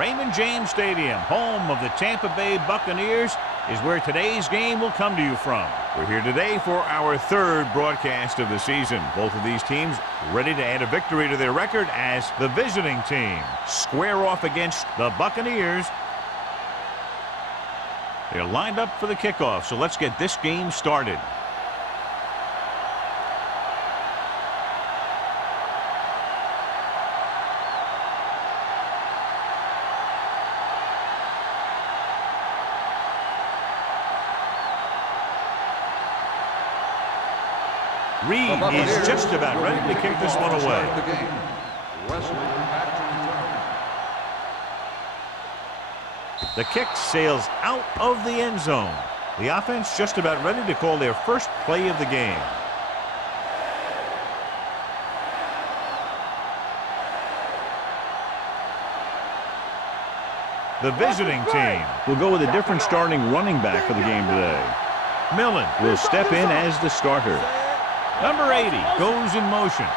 Raymond James Stadium, home of the Tampa Bay Buccaneers, is where today's game will come to you from. We're here today for our third broadcast of the season. Both of these teams ready to add a victory to their record as the visiting team square off against the Buccaneers. They're lined up for the kickoff, so let's get this game started. Reed is just about ready to kick this one away. The kick sails out of the end zone. The offense just about ready to call their first play of the game. The visiting team will go with a different starting running back for the game today. Millen will step in as the starter. Number 80 goes in motion.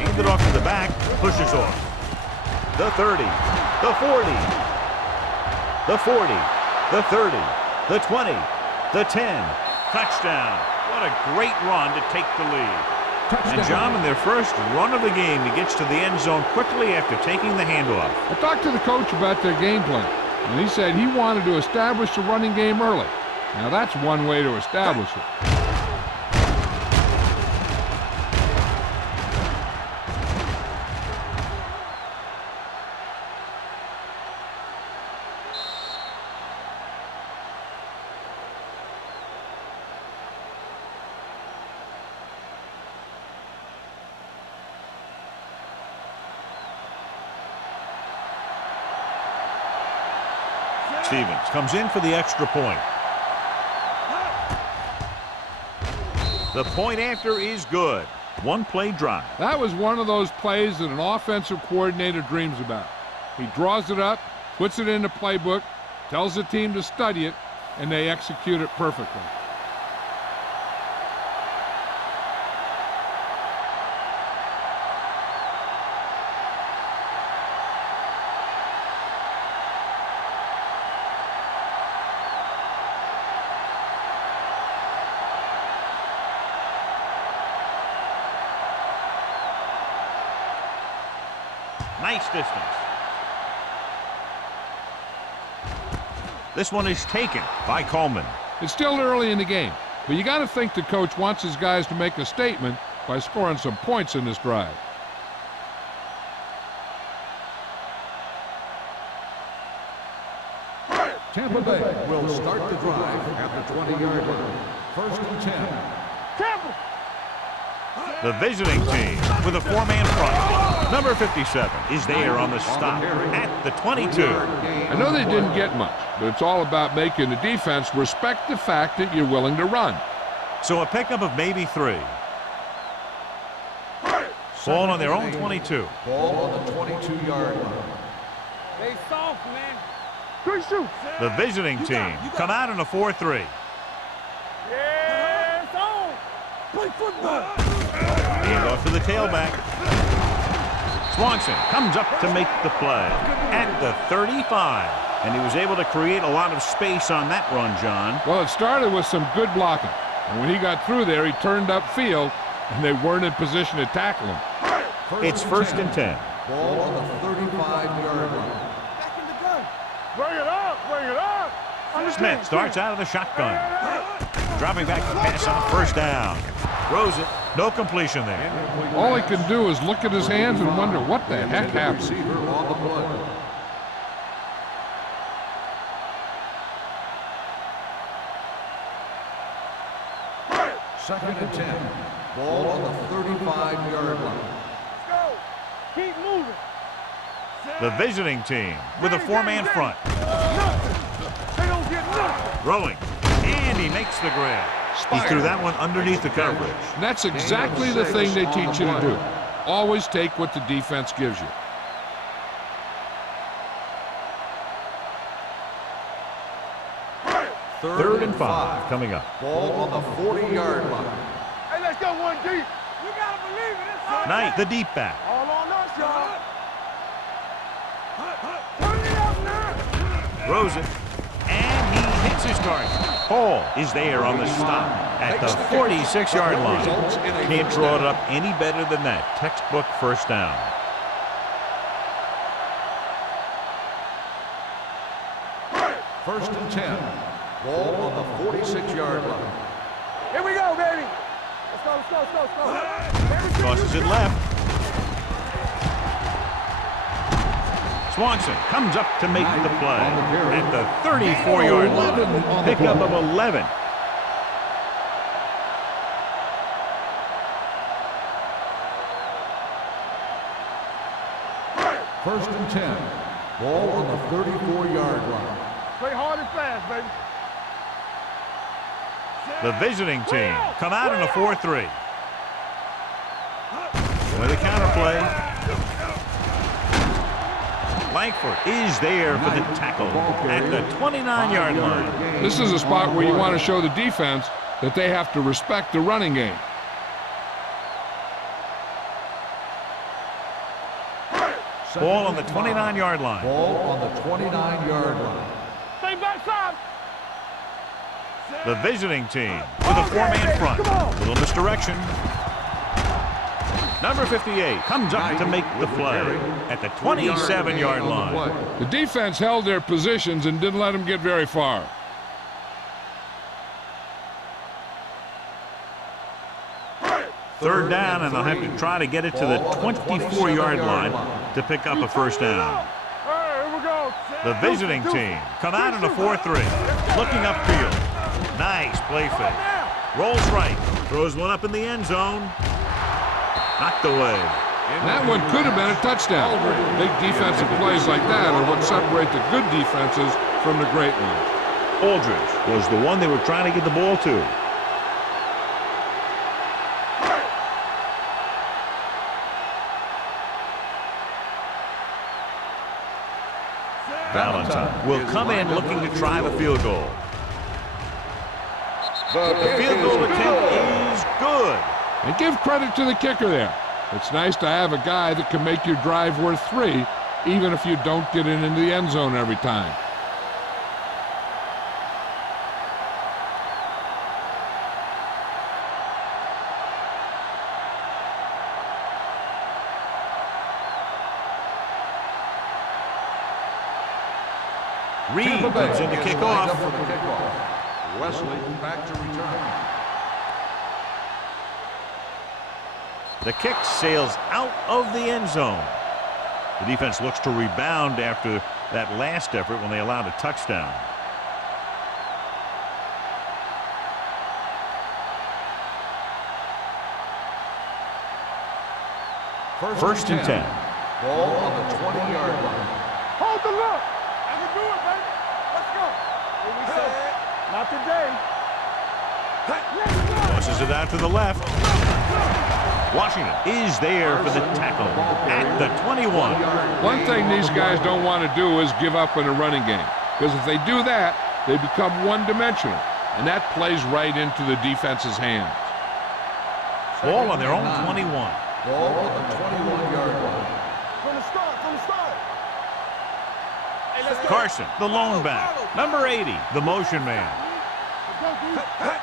Hand it off to the back, pushes off. The 30, the 40, the 40, the 30, the 20, the 10. Touchdown. What a great run to take the lead. Touchdown. And John, in their first run of the game, he gets to the end zone quickly after taking the handoff. I talked to the coach about their game plan, and he said he wanted to establish the running game early. Now that's one way to establish it. Stevens comes in for the extra point. The point after is good. One play drive. That was one of those plays that an offensive coordinator dreams about. He draws it up, puts it in the playbook, tells the team to study it, and they execute it perfectly. Nice distance. This one is taken by Coleman. It's still early in the game, but you got to think the coach wants his guys to make a statement by scoring some points in this drive. Tampa Bay will start the drive at the 20-yard line. First and 10. Tampa. The visiting team with a four-man front. Number 57 is there on the stop at the 22. I know they didn't get much, but it's all about making the defense respect the fact that you're willing to run. So a pickup of maybe 3. Ball on their own 22. Ball on the 22-yard line. They soft, man. The visiting team come out in a 4-3. Yeah, it's on. Play football. Hand off to the tailback. Swanson comes up to make the play at the 35. And he was able to create a lot of space on that run, John. Well, it started with some good blocking. And when he got through there, he turned upfield, and they weren't in position to tackle him. It's first and 10. Ball on the 35-yard line. Back in the gun. Bring it up. Bring it up. Smith starts out of the shotgun. Dropping back to pass on first down. Throws it. No completion there. All he can do is look at his hands and wonder what the heck happened. Receiver on the play. Second and 10. Ball on the 35-yard line. Let's go. Keep moving. The visiting team with a four-man front. They don't get nothing. Throwing. And he makes the grab. He threw that one underneath the coverage. And that's exactly the thing they teach you to do. Always take what the defense gives you. Third and 5 coming up. Ball on the 40-yard line. Hey, let's go 1 deep. Knight, the deep back. All on us, y'all. Turn it up now. Throws it. And he hits his target. Hall is there on the stop at the 46-yard line. Can't draw it up any better than that. Textbook first down. First and 10. Ball on the 46-yard line. Here we go, baby. Let's go, let's go, let's go, let's go. Tosses it left. Swanson comes up to make the play at the 34-yard line. Pickup of 11. First and 10. Ball on the 34-yard line. Play hard and fast, baby. The visiting team come out in a 4-3. With a counter play. Langford is there for the tackle at the 29-yard line. This is a spot where you want to show the defense that they have to respect the running game. Ball on the 29-yard line. Ball on the 29-yard line. Stay backside. The visiting team with a four-man front. Little misdirection. Number 58 comes up to make the play at the 27-yard line. The defense held their positions and didn't let them get very far. Third down, and they'll have to try to get it to the 24-yard line to pick up a first down. Hey, here we go. The visiting team come out in a 4-3. Looking upfield. Nice play fake. Rolls right. Throws one up in the end zone. Knocked away. And that one could have been a touchdown. Big defensive plays like that are what separate the good defenses from the great ones. Aldridge was the one they were trying to get the ball to. Valentine will come in looking to try the field goal. The field goal attempt is good. And give credit to the kicker there. It's nice to have a guy that can make your drive worth 3, even if you don't get it into the end zone every time. Reed comes in to kick off. Wesley back to return. The kick sails out of the end zone. The defense looks to rebound after that last effort when they allowed a touchdown. First and 10. Ball on the 20-yard line. Hold the look. I can do it, baby. Let's go. Here we go. Not today. Tosses it out to the left. Washington is there for the tackle at the 21. One thing these guys don't want to do is give up in a running game, because if they do that, they become one-dimensional, and that plays right into the defense's hands. Ball on their own 21. Ball on the 21-yard line. From the start, from the start. Hey, let's go. Carson, the lone back. Number 80, the motion man.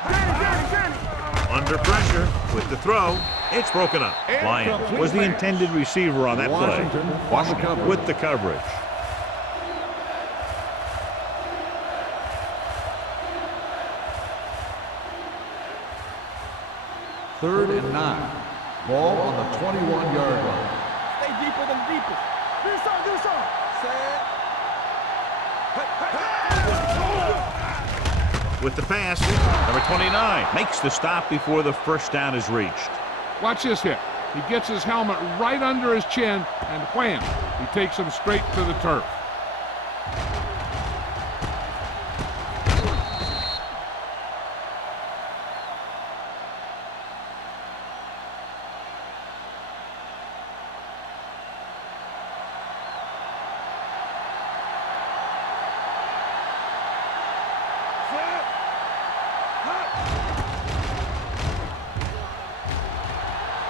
Danny. Under pressure with the throw. It's broken up. Lyons was the intended receiver on that play. Washington with the coverage. Third and 9. Ball on the 21-yard line. Stay deeper than deepest. Do something. With the pass, number 29 makes the stop before the first down is reached. Watch this hit. He gets his helmet right under his chin, and wham, he takes him straight to the turf.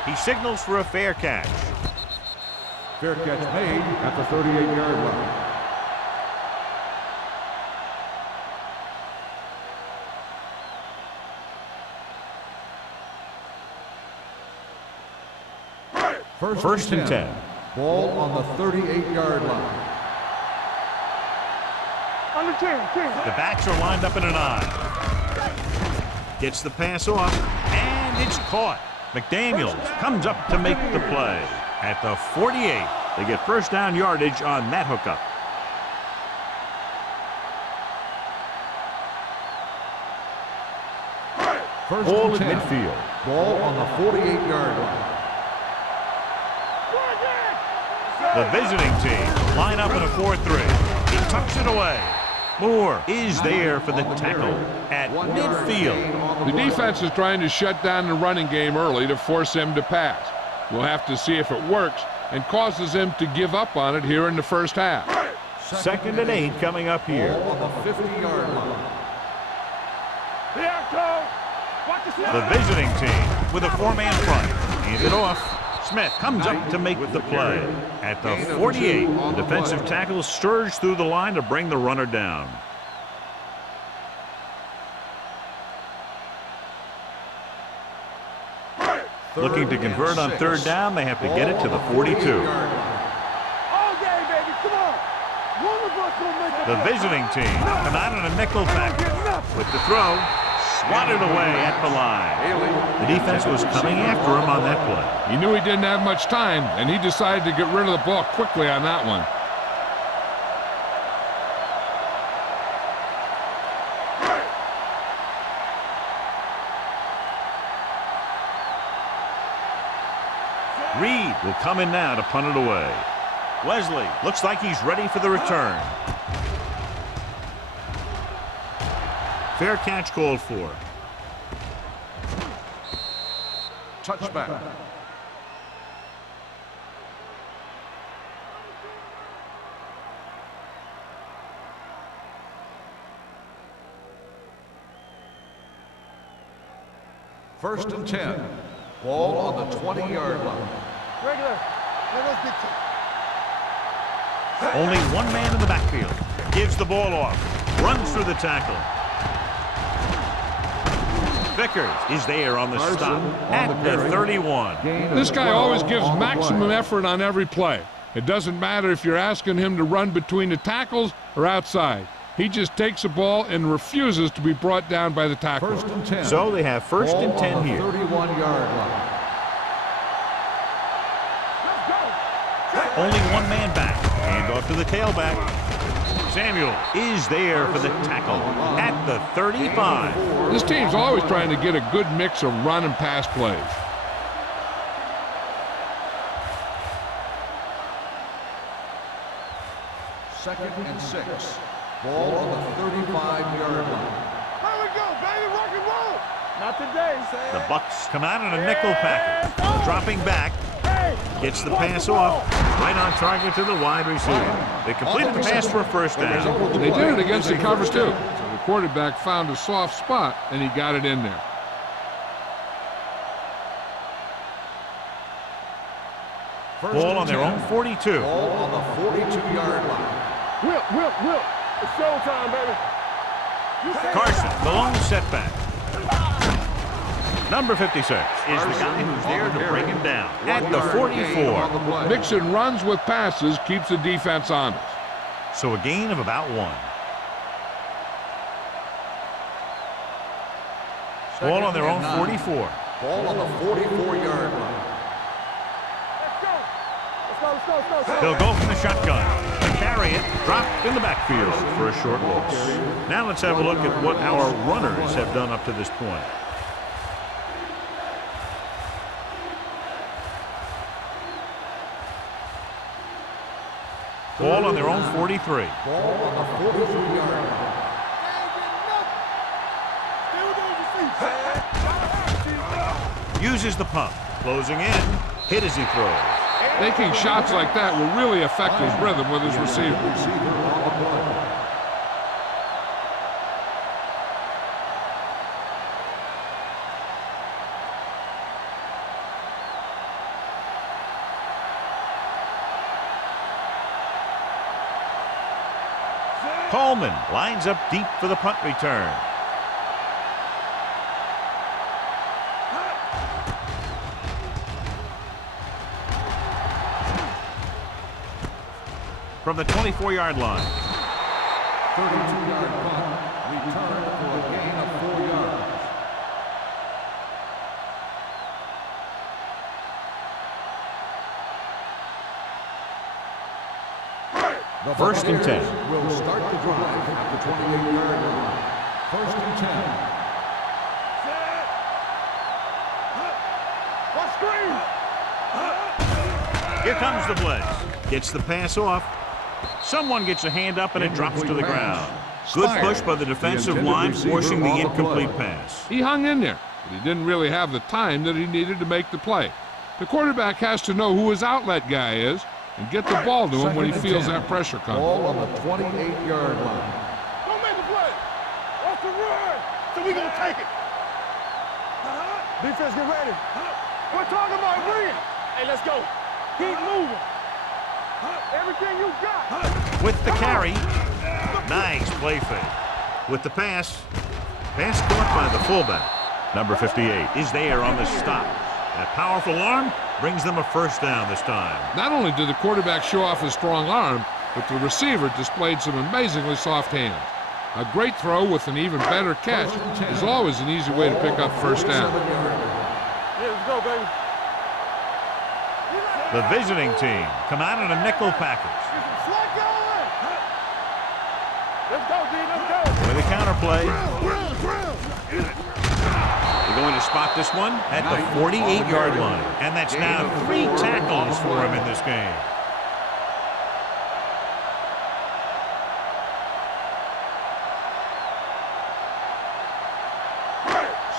He signals for a fair catch. Fair catch made at the 38-yard line. First and 10. Ball on the 38-yard line. On the 10. The backs are lined up in an I. Gets the pass off, and it's caught. McDaniels comes up to make the play. At the 48, they get first down yardage on that hookup. First Ball and at 10. midfield. Ball on the 48-yard line. The visiting team line up in a 4-3. He tucks it away. Moore is there for the tackle at midfield. The defense is trying to shut down the running game early to force him to pass. We'll have to see if it works and causes him to give up on it here in the first half. Second and 8 coming up here. Ball on the 50-yard line. The visiting team with a 4-man front. Hands it off. Smith comes up to make the play. At the 48, the defensive tackle surged through the line to bring the runner down. Looking to convert on third down, they have to get it to the 42. The visiting team come out in a nickel package with the throw. Swatted away at the line. The defense was coming after him on that play. He knew he didn't have much time, and he decided to get rid of the ball quickly on that one. Reed will come in now to punt it away. Wesley looks like he's ready for the return. Fair catch called for. Touchback. First and 10. Ball on the 20-yard line. Regular. Let us get you. Only one man in the backfield. Gives the ball off. Runs through the tackle. Vickers is there on the stop at the 31. This guy always gives maximum effort on every play. It doesn't matter if you're asking him to run between the tackles or outside. He just takes the ball and refuses to be brought down by the tackler. First and 10. So they have first and 10 here. 31-yard line. Only one man back. Hand off to the tailback. Samuel is there for the tackle at the 35. This team's always trying to get a good mix of run and pass plays. Second and 6. Ball on the 35-yard line. Here we go, baby. Rock and roll. Not today. The Bucks come out in a nickel package. Dropping back. Gets the pass off. Right on target to the wide receiver. They completed the pass for a first down. They did it against the cover, too. So the quarterback found a soft spot, and he got it in there. Ball on their own 42. Ball on the 42-yard line. Will. It's showtime, baby. Carson, the lone setback. Number 56 is the guy who's there to bring him down at the 44. Mixon runs with passes, keeps the defense honest. So a gain of about 1. Ball on their own 44. Ball on the 44-yard line. Let's go. They'll go from the shotgun. Carry it, dropped in the backfield for a short loss. Now let's have a look at what our runners have done up to this point. Ball on their own 43. Ball on the 43-yard line. Uses the pump. Closing in. Hit as he throws. Taking shots like that will really affect his rhythm with his receiver. Coleman lines up deep for the punt return. From the 24-yard line. 32-yard punt. Return for a gain of 4 yards. The First and 10. Will start the drive at the 28-yard line. First and 10. What screen? Here comes the blitz. Gets the pass off. Someone gets a hand up and it drops to the ground. Good push by the defensive line, forcing the incomplete pass. He hung in there, but he didn't really have the time that he needed to make the play. The quarterback has to know who his outlet guy is and get the ball to him when he feels that pressure coming. Ball on the 28-yard line. Don't make the play. What's the run? So we gonna take it. Defense, get ready. We're talking about agreeing. Hey, let's go. Keep moving. Everything you got. With the carry. Nice play fake. With the pass. Pass caught by the fullback. Number 58 is there on the stop. That powerful arm brings them a first down this time. Not only did the quarterback show off his strong arm, but the receiver displayed some amazingly soft hands. A great throw with an even better catch is always an easy way to pick up first down. Yeah, let's go, baby. The visiting team come out in a nickel package. Slide going. Let's go, D. Let's go. With a counterplay. They're going to spot this one at the 48-yard line. And that's now 3 tackles for him in this game.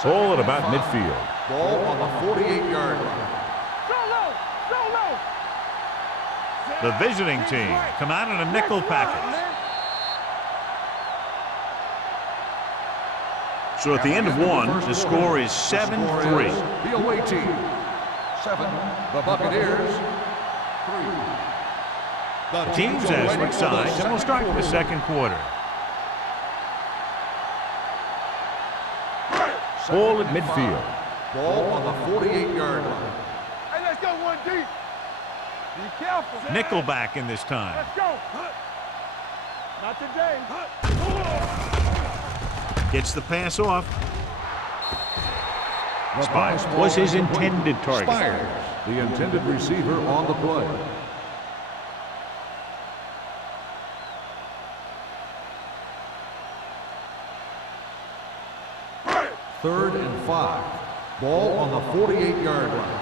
Ball at about midfield. Ball on the 48-yard line. The visiting team come out in a nickel package. So at the end of one, the score is 7-3. The away team, 7. The Buccaneers, 3. The teams as switch sides, and we'll start the second quarter. Ball at midfield. Ball on the 48-yard line. Hey, let's go one deep. Be careful. Nickelback in this time. Let's go. Not today. Gets the pass off. Spires was his intended target. Spires, the intended receiver on the play. Third and 5. Ball on the 48-yard line.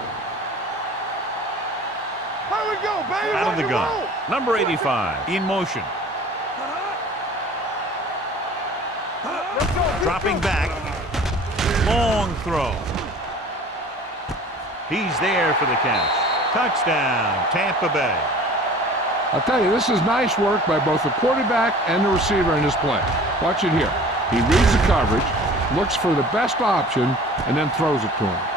Here we go, baby. Out of the Rock and gun. roll. Number 85 in motion. Let's go. Dropping back. Long throw. He's there for the catch. Touchdown, Tampa Bay. I'll tell you, this is nice work by both the quarterback and the receiver in this play. Watch it here. He reads the coverage, looks for the best option, and then throws it to him.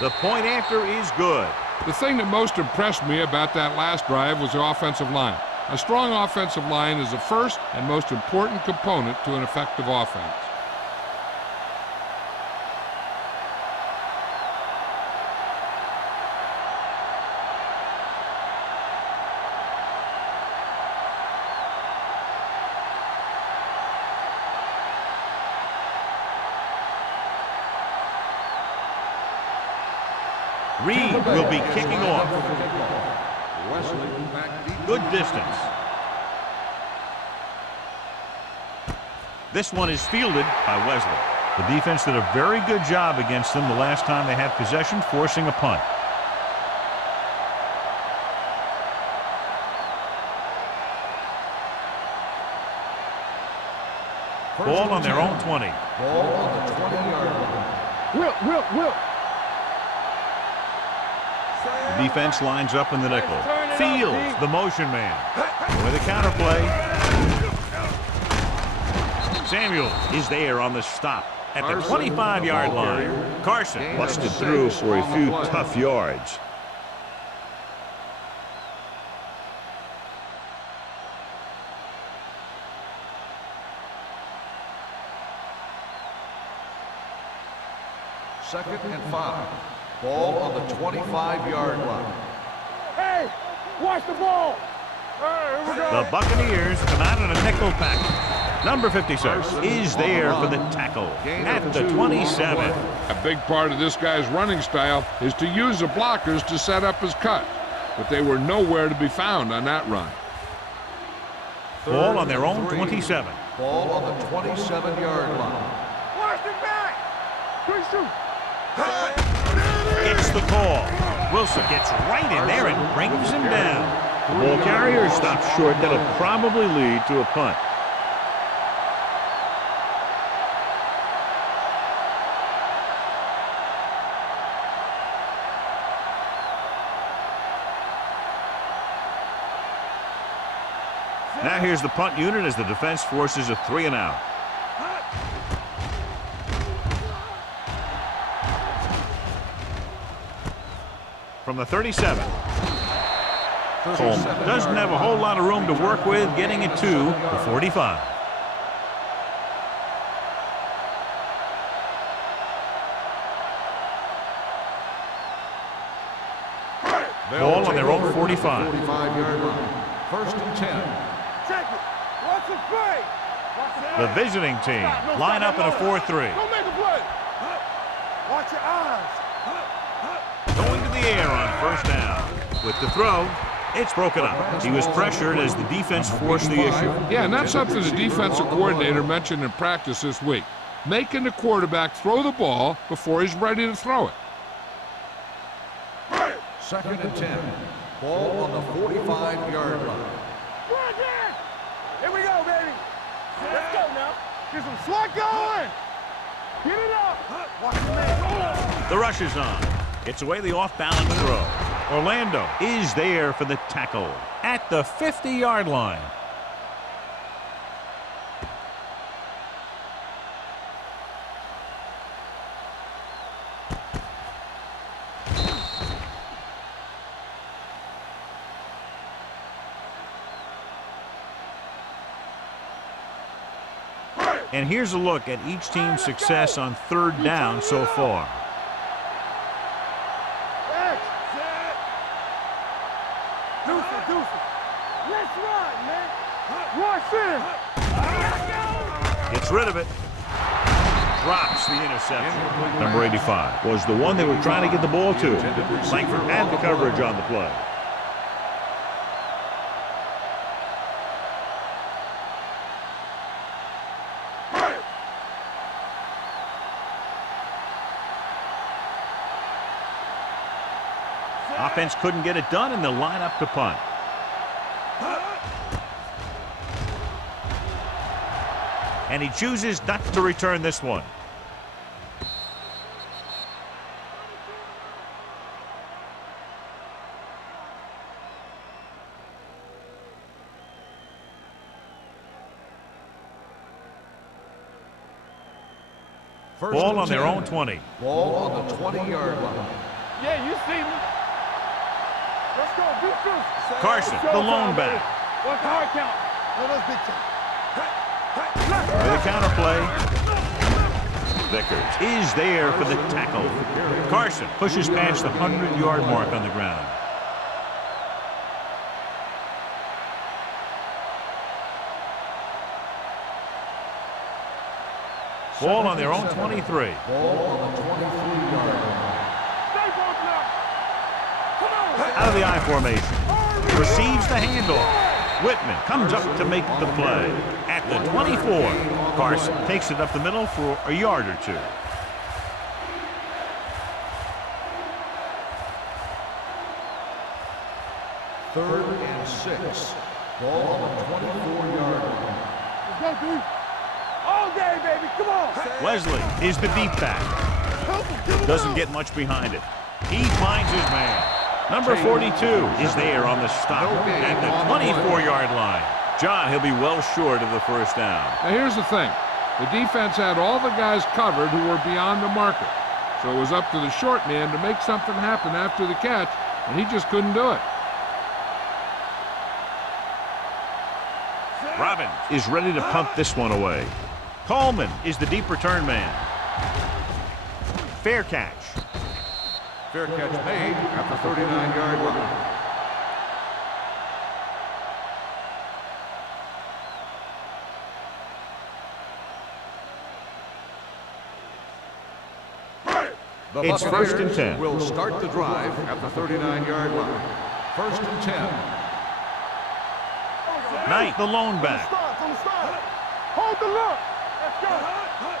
The point after is good. The thing that most impressed me about that last drive was the offensive line. A strong offensive line is the first and most important component to an effective offense. Reed will be kicking off. Good distance. This one is fielded by Wesley. The defense did a very good job against them the last time they had possession, forcing a punt. Ball on their own 20. Ball on the 20-yard line. Whip. The defense lines up in the nickel. Fields, the motion man. With a counter play. Samuel is there on the stop at the 25-yard line. Carson busted through for a few tough yards. Second and 5. Ball on the 25-yard line. Hey, watch the ball. Hey, here we go. The Buccaneers come out in a nickel package. Number 56 is there for the tackle at the 27. A big part of this guy's running style is to use the blockers to set up his cut, but they were nowhere to be found on that run. Ball on their own 27. Ball on the 27-yard line. Watch the back. Good shoot. Gets the call. Wilson gets right in there and brings him down. The ball carrier stops short. That'll probably lead to a punt. Now here's the punt unit as the defense forces a 3-and-out. From the 37. Coleman doesn't have a whole lot of room to work with, getting it to the 45. Ball on their own 45. 45-yard line. First and 10. Check it. Watch the play. The visiting team line up in a 4-3. Don't make a play. Watch your eyes. Going to the air on first down. With the throw, it's broken up. He was pressured as the defense forced the issue. Yeah, and that's something the defensive coordinator mentioned in practice this week. Making the quarterback throw the ball before he's ready to throw it. Second and 10. Ball on the 45-yard line. Here we go, baby. Let's go now. Get some slot going. Get it up. Watch the man. The rush is on. Gets away the off-balance throw. Orlando is there for the tackle at the 50-yard line. And here's a look at each team's success on third down so far. Let's run, man. Rush in. Gets rid of it. Drops the interception. Number 85 was the one they were trying to get the ball to. Langford had the coverage on the play. Offense couldn't get it done, and they'll line up to punt. And he chooses not to return this one. Ball on their own 20. Ball on the 20-yard line. Yeah, you see me. Let's go, defense. Carson, the lone back. What's the hard count? No, that's big time. With a counter play. Vickers is there for the tackle. Carson pushes past the 100-yard mark on the ground. Ball on their own 23. Ball on the 23-yard line. Out of the I formation. Receives the handoff. Whitman comes up to make the play. At the 24, Carson takes it up the middle for a yard or two. Third and 6. Ball on the 24-yard line. Let's go, All day, baby. Come on. Wesley is the deep back. Doesn't get much behind it. He finds his man. Number 42 is there on the stop at the 24-yard line. John, he'll be well short of the first down. Now here's the thing. The defense had all the guys covered who were beyond the marker. So it was up to the short man to make something happen after the catch, and he just couldn't do it. Robbins is ready to punt this one away. Coleman is the deep return man. Fair catch. Fair catch made at the 39-yard line. The It's Buccaneers 1st and 10. will start the drive at the 39-yard line. 1st and 10. Knight, the lone back. On the start. Hold the look. Let's go.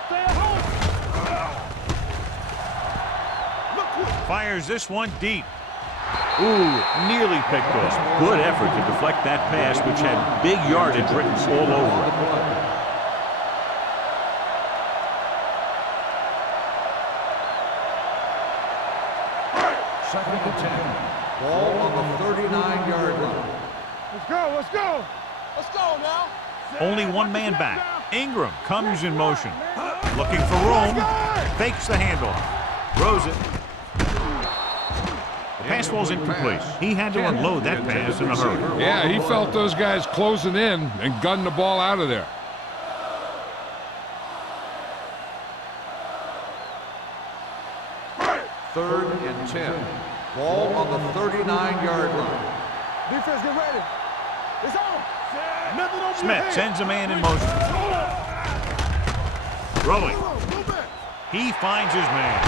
Stay at home. Look quick. Fires this one deep. Ooh, nearly picked off. Good effort to deflect that pass, which had big yardage written all over it. Second and 10. Ball on the 39-yard line. Let's go. Let's go. Let's go now. Only one man back. Ingram comes in motion. Looking for room. Fakes the handoff. Throws it. The pass ball's incomplete. He had to unload that pass in a hurry. Yeah, he felt those guys closing in and gunned the ball out of there. Third and 10. Ball on the 39-yard line. Defense, get ready. It's on. Nothing over Smith your head. sends a man in motion. Throwing. Go back. He finds his man.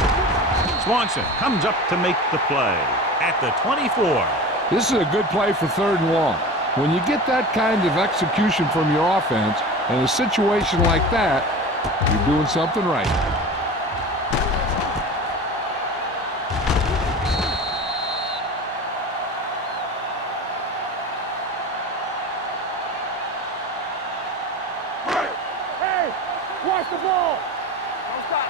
Swanson comes up to make the play at the 24. This is a good play for 3rd and long. When you get that kind of execution from your offense in a situation like that, you're doing something right. Hey, watch the ball.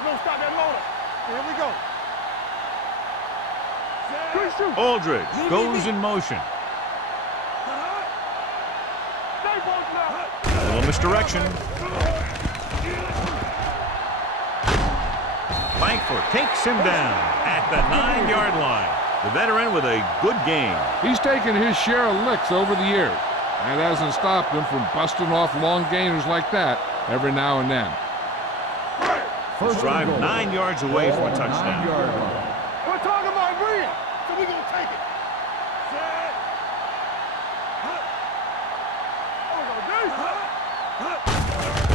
Don't stop that motor. Here we go. Good shoot. Aldridge goes in motion. Stay both now. A little misdirection. Langford takes him down at the 9-yard line. The veteran with a good game. He's taken his share of licks over the years. That hasn't stopped him from busting off long gainers like that every now and then. First drive 9 yards away from a touchdown. 9-yard line. We're talking about green, so we're going to take it.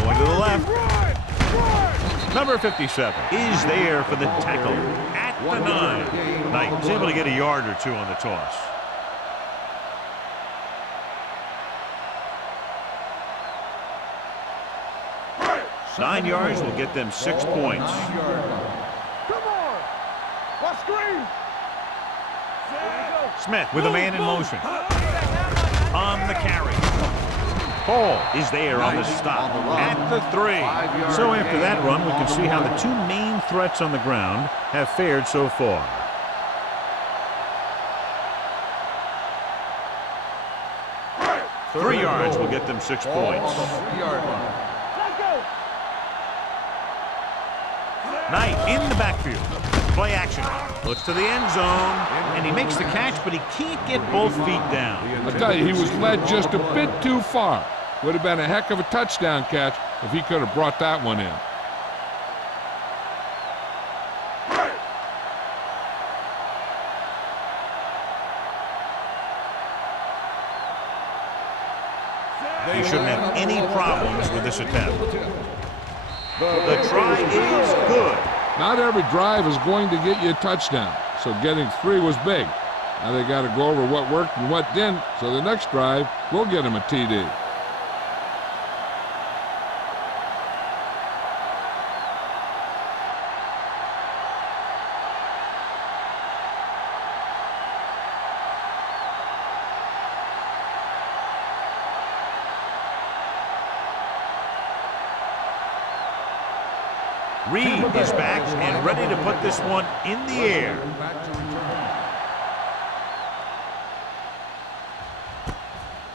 Going to the left. Run! Number 57 is there for the tackle at the 9. Knight was able to get a yard or two on the toss. Nine yards will get them 6 points. 9-yard line. Come on! Watch screen! Smith with a man in motion. On the carry. Paul is there on the stop at the 3. So after that run, we can see how the 2 main threats on the ground have fared so far. Three yards will get them 6 Ball points. on the 3-yard line. Let's go! Knight in the backfield. Play action. Looks to the end zone, and he makes the catch, but he can't get both feet down. I tell you, he was led just a bit too far. Would have been a heck of a touchdown catch if he could have brought that one in. He shouldn't have any problems with this attempt. The try is good. Not every drive is going to get you a touchdown, so getting 3 was big. Now they got to go over what worked and what didn't, so the next drive will get him a TD. Reed is back and ready to put this one in the air. Back to return.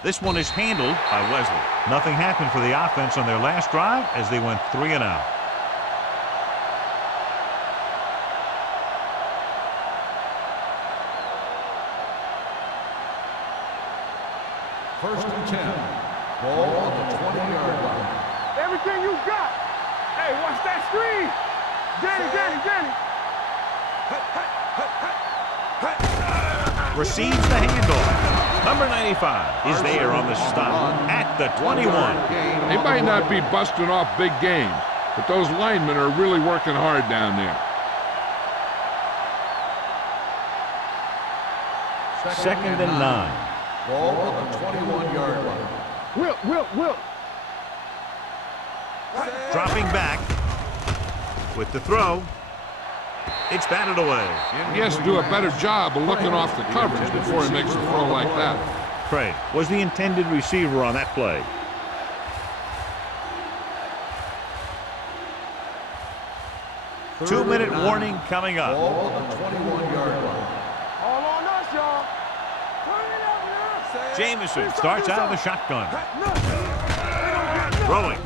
This one is handled by Wesley. Nothing happened for the offense on their last drive as they went 3 and out. First and 10. Ball on the 20-yard line. Everything you got. Hey, watch that screen. Danny. Receives the handoff. Number 95 is there on the stop at the 21. They might not be busting off big games, but those linemen are really working hard down there. Second and 9. Ball on the 21-yard line. Will. Dropping back with the throw. It's batted away. He has to do a better job of looking off the coverage before he makes a throw like that. Craig was the intended receiver on that play. Two-minute warning coming up. Ball on the 21-yard line. All on us, y'all. Turn it up here. Jameson starts out of the shotgun. Throwing.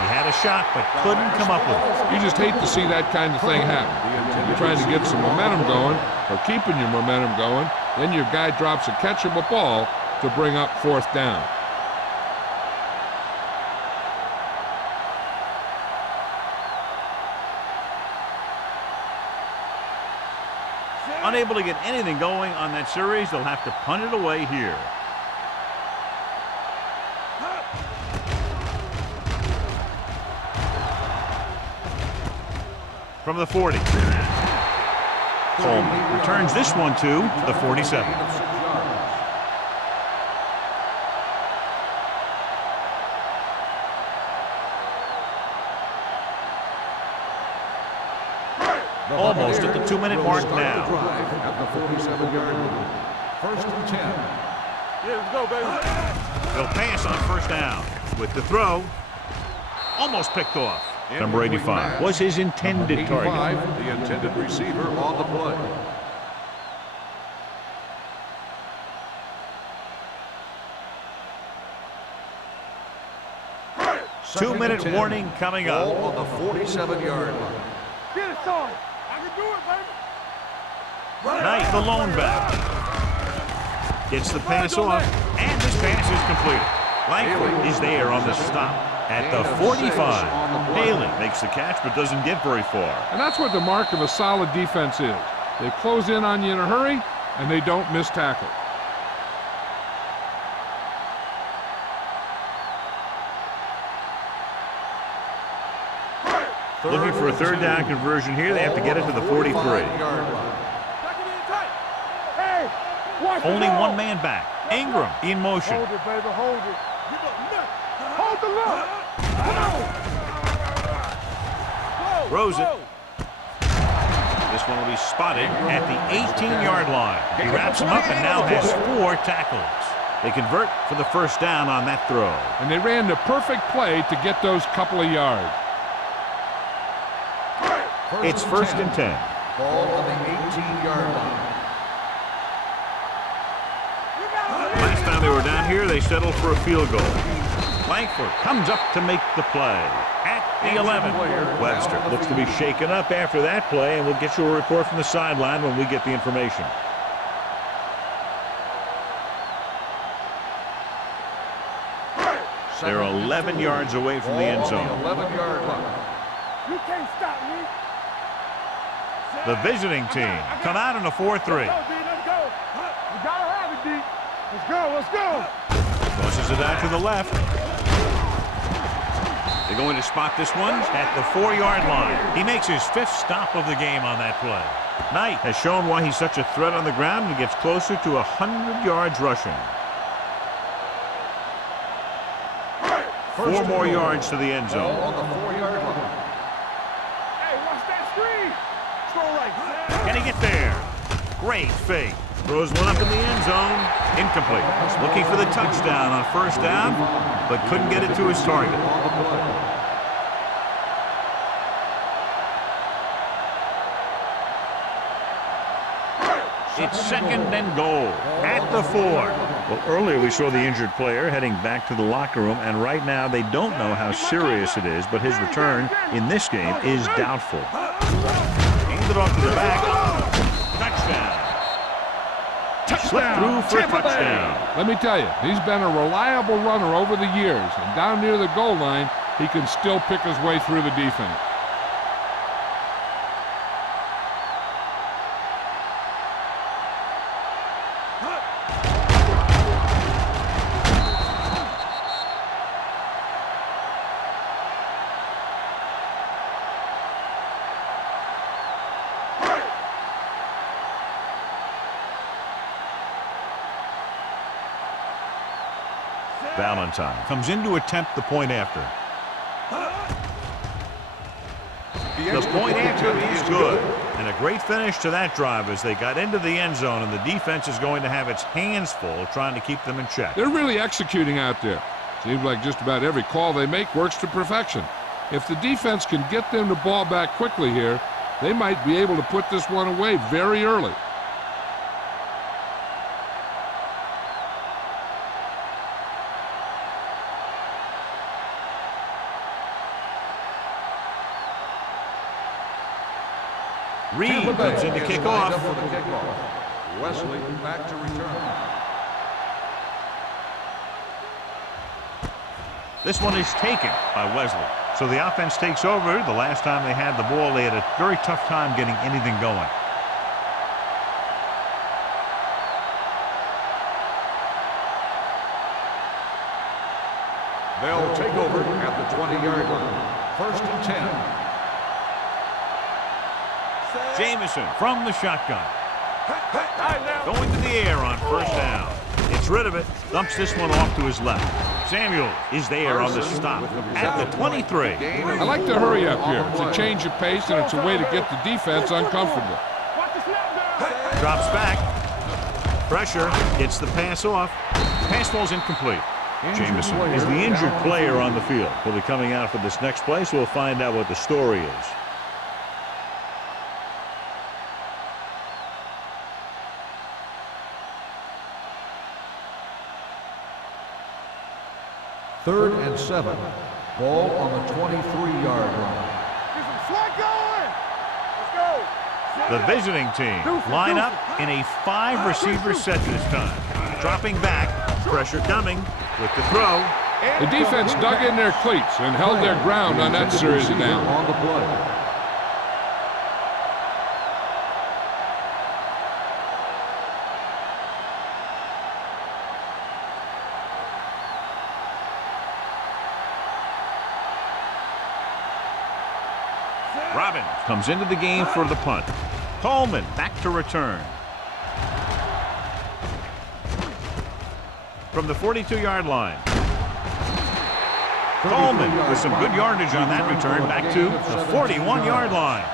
He had a shot but couldn't come up with it. You just hate to see that kind of thing happen. You're trying to get some momentum going or keeping your momentum going, then your guy drops a catchable ball to bring up 4th down. Unable to get anything going on that series, they'll have to punt it away here. From the 40. Coleman returns this one to the 47. Almost at the 2-minute mark now. At the 47-yard line. First and 10. Yeah, let's go, baby. They'll pass on first down. With the throw, almost picked off. Number 85 was his intended target. 85, the intended receiver on the play. Two-minute warning coming up. Ball on the 47-yard line. Get it, son. I can do it, baby. Knight, the lone back. Gets the pass off, and this pass is completed. Langford is there on the stop at the 45. Haley makes the catch but doesn't get very far. And that's what the mark of a solid defense is. They close in on you in a hurry, and they don't miss tackle. Looking for a 3rd down conversion here. They have to get it to the 43. Hey, watch Only the ball. one man back. Ingram in motion. Hold it, baby, hold it. Hold the look. Throws it. This one will be spotted at the 18-yard line. He wraps him up and now has 4 tackles. They convert for the first down on that throw. And they ran the perfect play to get those couple of yards. It's first and 10. Ball on the 18-yard line. Last time they were down here, they settled for a field goal. Langford comes up to make the play at the 11. Webster looks to be shaken up after that play, and we'll get you a report from the sideline when we get the information. They're 11 yards away from the end zone. 11-yard line. You can't stop me. The visiting team come out in a 4-3. Let's go, D. Let's go. We gotta have it, D. Let's go. Let's go. Pushes it out to the left. They're going to spot this one at the 4-yard line. He makes his 5th stop of the game on that play. Knight has shown why he's such a threat on the ground and gets closer to 100 yards rushing. 4 more yards to the end Ball zone. on the 4-yard line. Hey, watch that screen. Throw right. Can he get there? Great fake. Throws one up in the end zone. Incomplete. Looking for the touchdown on first down, but couldn't get it to his target. It's 2nd and goal at the 4. Well, earlier we saw the injured player heading back to the locker room, and right now they don't know how serious it is, but his return in this game is doubtful. Handed off to the back. Touchdown. Touchdown. Through for a touchdown. Let me tell you, he's been a reliable runner over the years, and down near the goal line, he can still pick his way through the defense. Valentine comes in to attempt the point after. The point after is good. And a great finish to that drive as they got into the end zone, and the defense is going to have its hands full trying to keep them in check. They're really executing out there. Seems like just about every call they make works to perfection. If the defense can get them the ball back quickly here, they might be able to put this one away very early. Reed comes in to kick off. Wesley back to return. This one is taken by Wesley. So the offense takes over. The last time they had the ball, they had a very tough time getting anything going. They'll take over at the 20-yard line. 1st and 10. Jamison from the shotgun. Going to the air on 1st down. Gets rid of it. Dumps this one off to his left. Samuel is there on the stop at the 23. I like to hurry up here. It's a change of pace, and it's a way to get the defense uncomfortable. Drops back. Pressure. Gets the pass off. Pass ball's incomplete. Jamison is the injured player on the field. He'll be coming out for this next play, so we'll find out what the story is. Third and 7. Ball on the 23-yard line. Get some slack going. Let's go. The visiting team line up in a 5-receiver set this time. Dropping back. Pressure coming with the throw. The defense dug in their cleats and held their ground on that series of downs. On the play. Robbins comes into the game for the punt. Coleman back to return. From the 42-yard line. Coleman with some good yardage on that return back to the 41-yard line.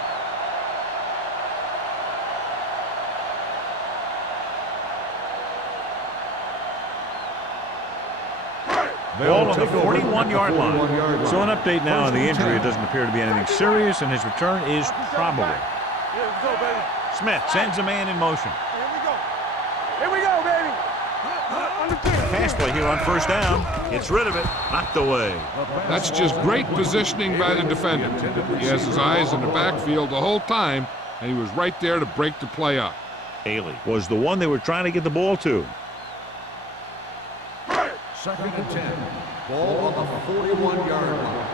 Ball on the 41-yard line. So an update now on the injury. It doesn't appear to be anything serious, and his return is probable. Smith sends a man in motion. Here we go, baby. Pass play here on 1st down. Gets rid of it. Knocked away. That's just great positioning by the defender. He has his eyes in the backfield the whole time, and he was right there to break the play up. Haley was the one they were trying to get the ball to. 2nd and 10. Ball on the 41-yard line.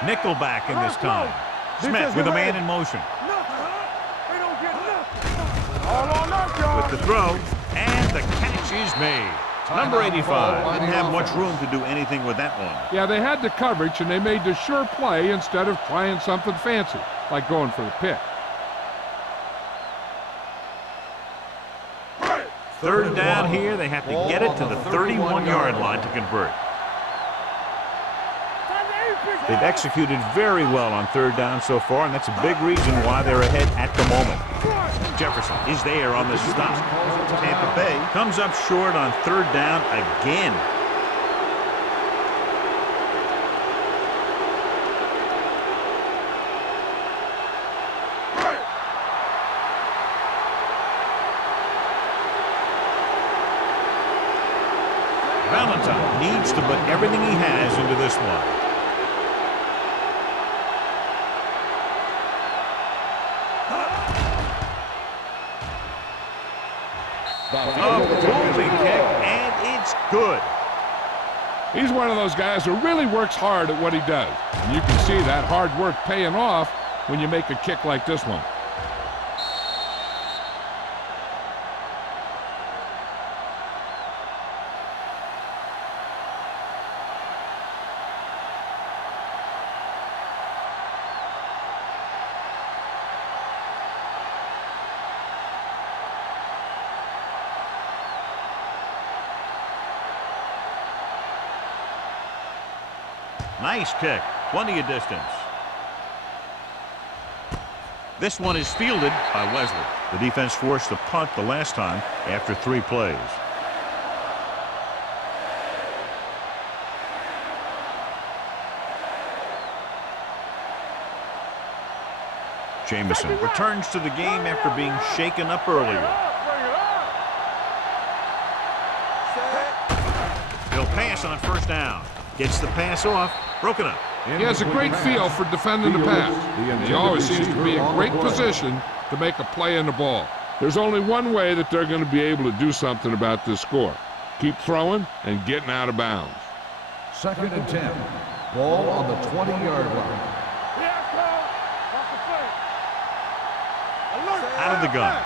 Nickelback in this time. Smith with a man in motion. With the throw, and the catch is made. Number 85 didn't have much room to do anything with that one. Yeah, they had the coverage, and they made the sure play instead of trying something fancy, like going for the pick. 3rd down here. They have to get it to the 31-yard line to convert. They've executed very well on 3rd down so far, and that's a big reason why they're ahead at the moment. Jefferson is there on the stop. Tampa Bay comes up short on 3rd down again. Valentine needs to put everything he has into this one. A booming kick, and it's good. He's one of those guys who really works hard at what he does. And you can see that hard work paying off when you make a kick like this one. Nice kick, plenty of distance. This one is fielded by Wesley. The defense forced a punt the last time after 3 plays. Jamison returns to the game after being shaken up earlier. He'll pass on first down. Gets the pass off, broken up. He has a great feel for defending the pass. And he always seems to be in great position to make a play in the ball. There's only one way that they're going to be able to do something about this score. Keep throwing and getting out of bounds. 2nd and 10. Ball on the 20-yard line. Out of the gun.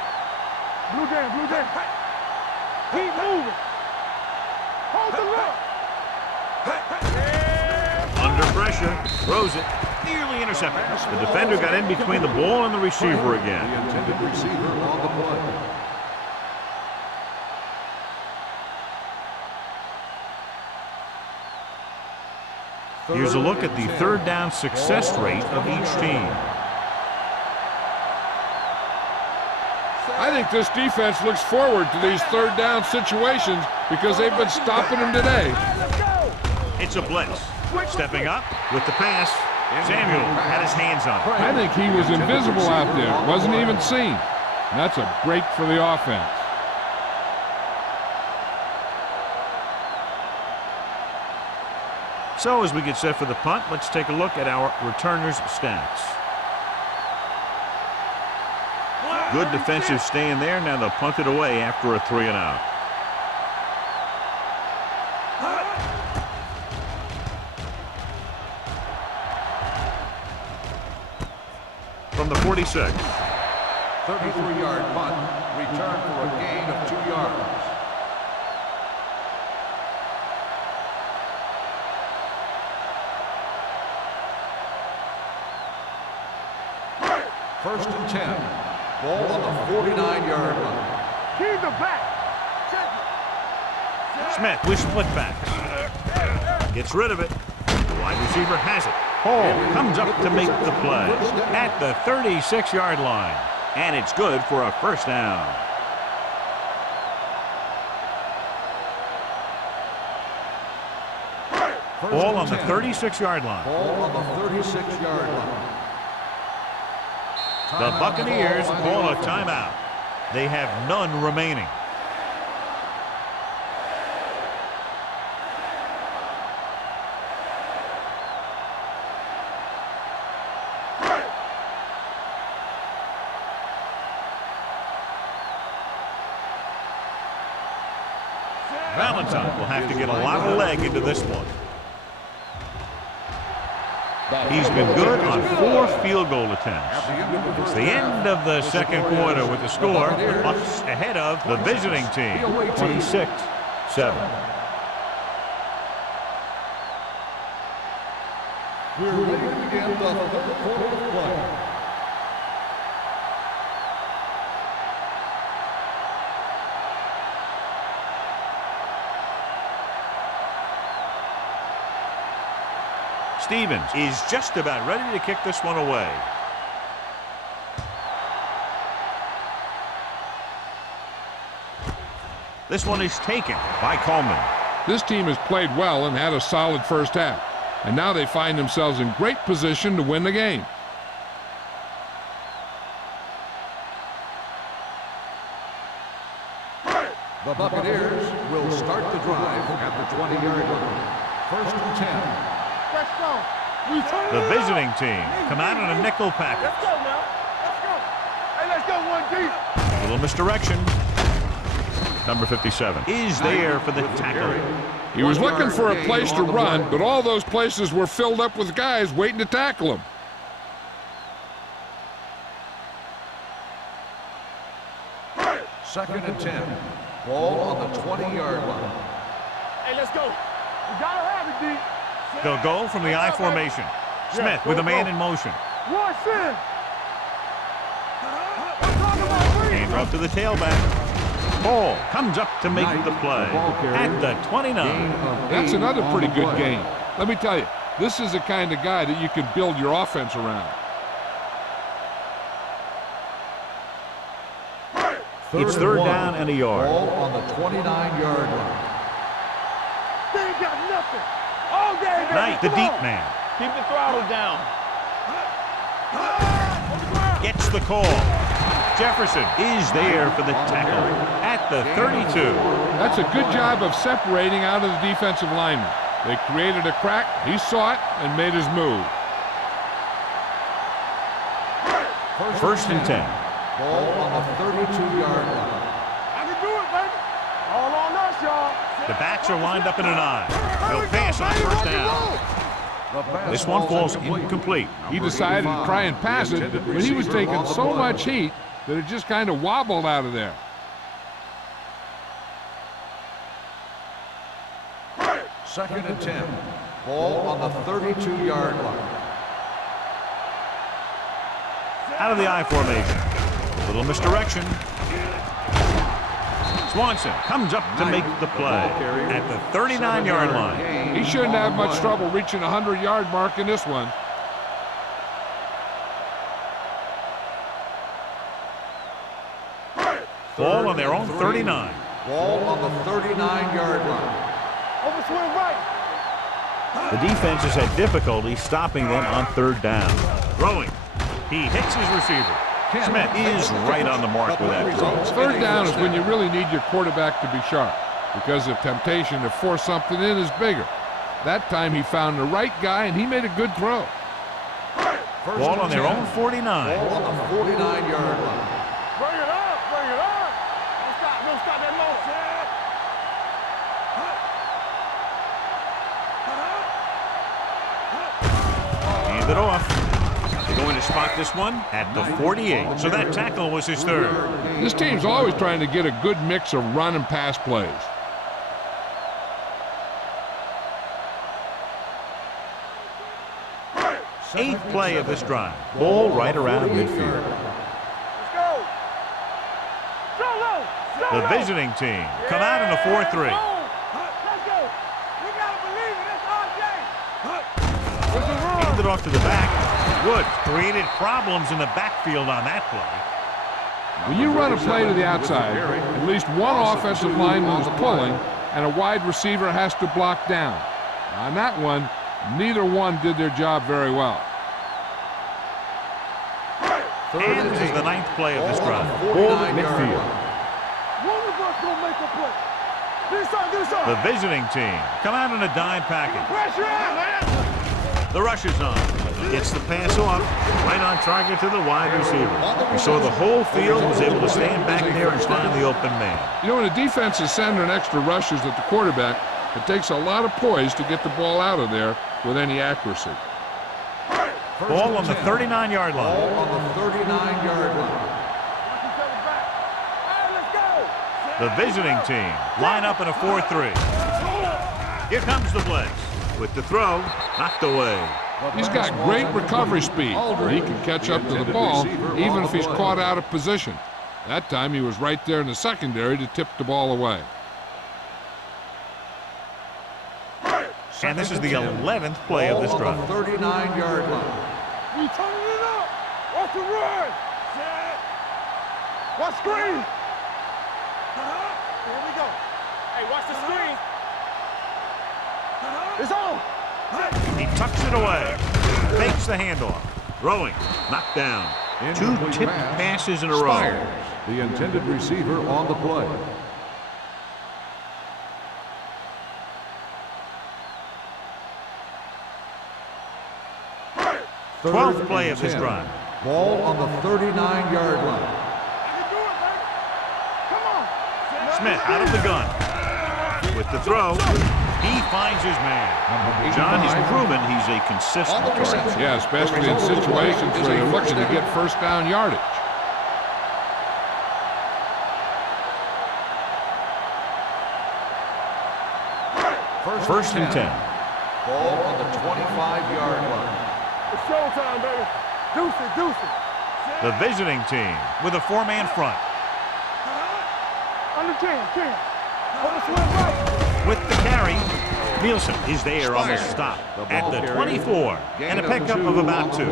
Blue game. Keep moving. Hold the look. Under pressure, throws it, nearly intercepted. The defender got in between the ball and the receiver again. The intended receiver on the play. Here's a look at the 3rd down success rate of each team. I think this defense looks forward to these 3rd down situations because they've been stopping them today. It's a blitz. Stepping up with the pass. Samuel had his hands on it. I think he was invisible out there. Wasn't even seen. And that's a break for the offense. So as we get set for the punt, let's take a look at our returners' stats. Good defensive stand there. Now they'll punt it away after a 3-and-out. From the 46. 33-yard punt, return for a gain of 2 yards. First and 10. Ball on the 49-yard line. Keep the back. Smith with split backs. Gets rid of it. The wide receiver has it. Hall comes up to make the play at the 36-yard line. And it's good for a 1st down. Ball on the 36-yard line. Ball on the 36-yard line. The Buccaneers call a timeout. They have none remaining. Valentine will have to get a lot of leg into this one. He's been good on 4 field goal attempts. It's the end of the 2nd quarter with the score. The Bucs ahead of the visiting team, 26-7. We're ready to begin the 3rd quarter of play. Stevens is just about ready to kick this one away. This one is taken by Coleman. This team has played well and had a solid first half. And now they find themselves in great position to win the game. The Buccaneers will start the drive at the 20-yard line. First and 10. Let's go. We turn The it visiting up. team come out in a nickel package. Let's go now. Let's go. Hey, let's go one deep. A little misdirection. Number 57 is there for the tackle. He was looking for a place to run, but all those places were filled up with guys waiting to tackle him. Second and 10. Ball on the 20-yard line. Hey, let's go. We gotta have it, D. They'll go from the I formation. Smith with a man in motion. One sin. I'm talking about three. Hand up to the tailback. Ball comes up to make the play at the 29. That's another pretty good game. Let me tell you, this is the kind of guy that you can build your offense around. It's third down and a yard. Ball on the 29-yard line. They ain't got nothing. All day, baby. Knight, the Come deep on. man, Keep the throttle down. gets the call. Jefferson is there for the tackle at the 32. That's a good job of separating out of the defensive lineman. They created a crack, he saw it, and made his move. First and 10. Ball on the 32-yard line. I can do it, baby. All on us, y'all. The backs are lined up in an I. They'll pass on first down. This one falls incomplete. He decided to try and pass it, but he was taking so much heat that it just kind of wobbled out of there. Second and 10. Ball on the 32-yard line. Out of the I formation. Little misdirection. Swanson comes up to make the play at the 39-yard line. He shouldn't have much trouble reaching the 100-yard mark in this one. Ball on their own 39. Ball on the 39-yard line. Overswing right. The defense has had difficulty stopping them on third down. Throwing. He hits his receiver. Smith is right on the mark with that throw. Third down is when you really need your quarterback to be sharp, because the temptation to force something in is bigger. That time he found the right guy, and he made a good throw. Ball on their own 49. Ball on the 49-yard line. Bring it up. Bring it up. Don't stop that motion. Hand it off. They're going to spot this one at the 48. So that tackle was his third. This team's always trying to get a good mix of run and pass plays. Eighth play of this drive. Ball right around midfield. Let's go. Solo. The visiting team come out in a 4-3. Let's go. We gotta believe it. It's RJ. It's a run. Handed off to the back. Woods created problems in the backfield on that play. When you run a play to the outside, at least one offensive lineman is pulling, and a wide receiver has to block down. On that one, neither one did their job very well. And this is the ninth play of this drive. Ball at midfield. One of us gonna make a play. This side. The visiting team come out in a dime package. Pressure out, man. The rush is on. Gets the pass off, right on target to the wide receiver. We saw the whole field was able to stand back there and find the open man. You know, when a defense is sending extra rushers at the quarterback, it takes a lot of poise to get the ball out of there with any accuracy. Ball on the 39-yard line. Ball on the 39-yard line. Watch each other back. Hey, let's go. The visiting team line up in a 4-3. Here comes the blitz. With the throw, knocked away. He's got great recovery speed. He can catch up to the ball even if he's caught out of position. That time he was right there in the secondary to tip the ball away. And this is the 11th play of this drive. 39-yard line. We turning it up. Watch the run. Watch screen. Here we go. Hey, watch the screen. It's on. He tucks it away. Fakes the handoff. Throwing. Knocked down. Two tipped passes in a row. The intended receiver on the play. 12th play of this drive. Ball on the 39-yard line. Smith out of the gun. With the throw, he finds his man. John, he's proven he's a consistent target. Yeah, especially in situations where they're looking to get first down yardage. First and 10. Ball on the 25-yard line. It's showtime, baby. Deuce it, deuce it. The visiting team with a 4-man front. Under 10, 10. Over swing right. With the carry, Nielsen is there on the stop at the 24 and a pickup of about 2.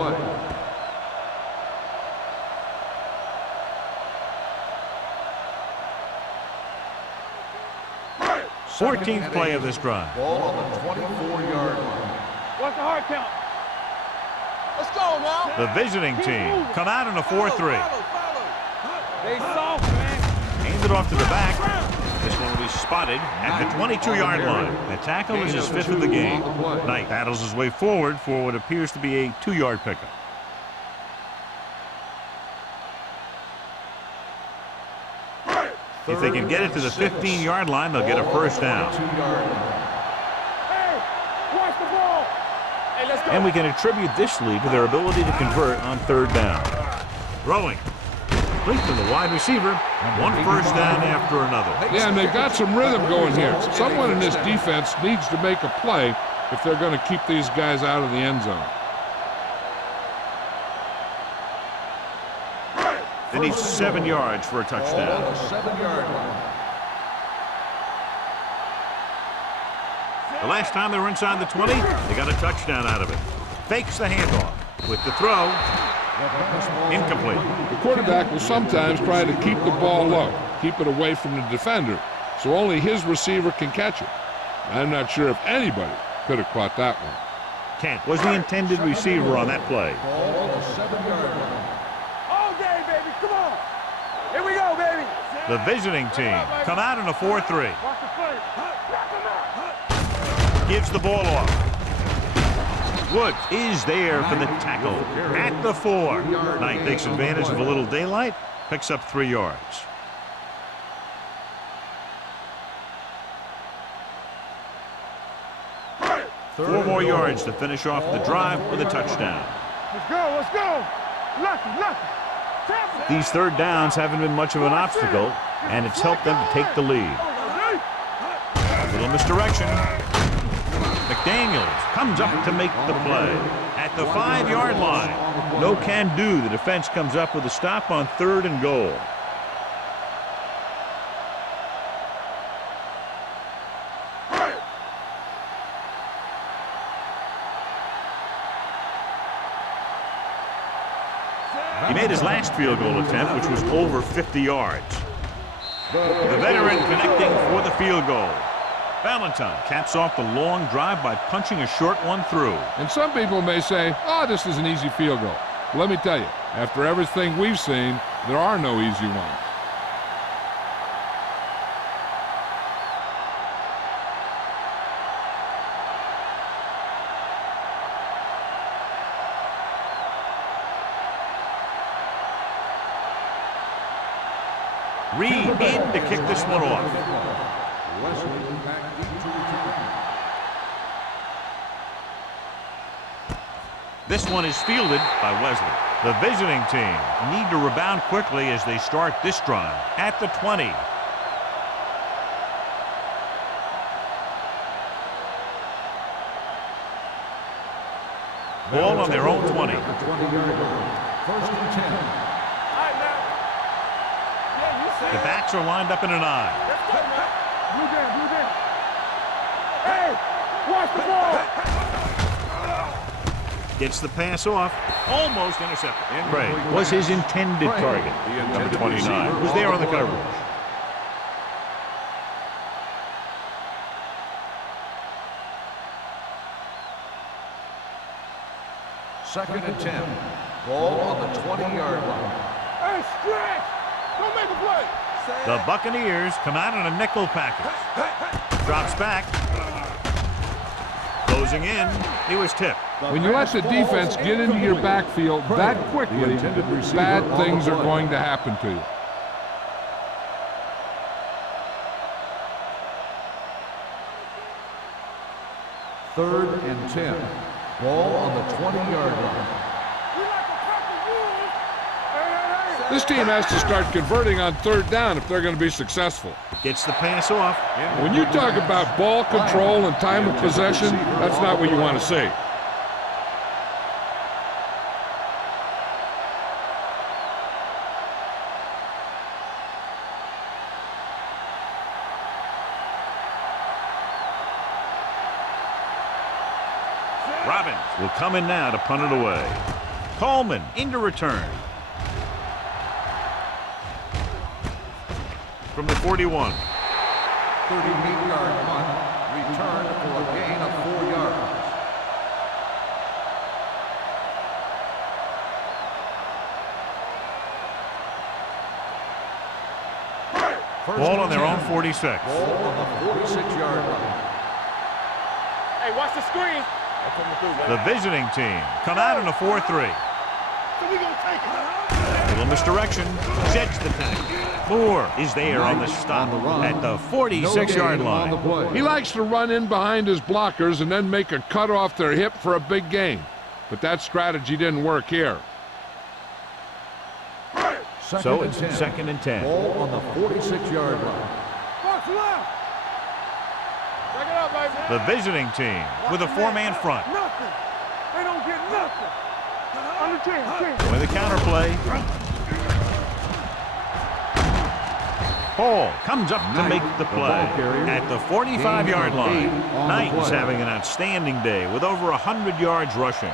Fourteenth play of this drive. Ball on the 24-yard line. What's the hard count? Let's go now. The visiting team come out in a 4-3. They soft, man. Aimed it off to the back. This one will be spotted at the 22-yard line. The tackle is his 5th of the game. Knight battles his way forward for what appears to be a 2-yard pickup. If they can get it to the 15-yard line, they'll get a first down. Hey, watch the ball. Hey, let's go. And we can attribute this lead to their ability to convert on 3rd down. Throwing. Complete to the wide receiver. One first down after another. Yeah, and they've got some rhythm going here. Someone in this defense needs to make a play if they're going to keep these guys out of the end zone. They need 7 yards for a touchdown. Ball on the 7-yard line. The last time they were inside the 20, they got a touchdown out of it. Fakes the handoff. With the throw, incomplete. The quarterback will sometimes try to keep the ball low, keep it away from the defender, so only his receiver can catch it. I'm not sure if anybody could have caught that one. Kent was the intended receiver on that play. Ball on the 7-yard line. All day, baby. Come on. Here we go, baby. The visiting team come out in a 4-3. Watch the play. Knock him out. Gives the ball off. Woods is there for the tackle at the 4. Knight takes advantage of a little daylight, picks up 3 yards. Four more yards to finish off the drive with a touchdown. Let's go, let's go. Lucky, lucky. These 3rd downs haven't been much of an obstacle, and it's helped them to take the lead. A little misdirection. McDaniels comes up to make the play at the 5-yard line. No can do. The defense comes up with a stop on 3rd and goal. He made his last field goal attempt, which was over 50 yards. The veteran connecting for the field goal. Valentine caps off the long drive by punching a short one through. And some people may say, oh, this is an easy field goal. But let me tell you, after everything we've seen, there are no easy ones. Reed in to kick this one off. This one is fielded by Wesley. The visiting team need to rebound quickly as they start this drive at the 20. Ball on their own 20. 20-yard line. First and 10. All right, man. Yeah, you said The backs are lined up in an eye. let's go, man. Blue down, blue down. Hey, watch the ball. Gets the pass off. Almost intercepted. Craig was his intended target. Number 29 was there on the coverage. Second and 10. Ball on the 20-yard line. Hey, stretch. Don't make a play. The Buccaneers come out in a nickel package. Drops back. The Closing in. He was tipped. When you let the defense get into your backfield that quickly, bad things are going to happen to you. Third and 10. Ball on the 20-yard line. This team has to start converting on third down if they're going to be successful. Gets the pass off. When you talk about ball control and time of possession, that's not what you want to see. Robbins will come in now to punt it away. Coleman into return. From the 41. 38-yard punt. Return for a gain of 4 yards. Ball on their own 46. Ball on the 46-yard line. Hey, watch the screen. The visiting team come out in a 4-3. So we gonna take it. Little misdirection. Jets the tackle. Moore is there on the stop at the 46-yard line. He likes to run in behind his blockers and then make a cut off their hip for a big gain. But that strategy didn't work here. So it's 2nd and 10. Ball on the 46-yard line. Box left. Check it out, baby. The visiting team with a 4-man front. Nothing. They don't get nothing. Under 10. With a counter play. Hall comes up to make the play at the 45-yard line. Knight is having an outstanding day with over 100 yards rushing.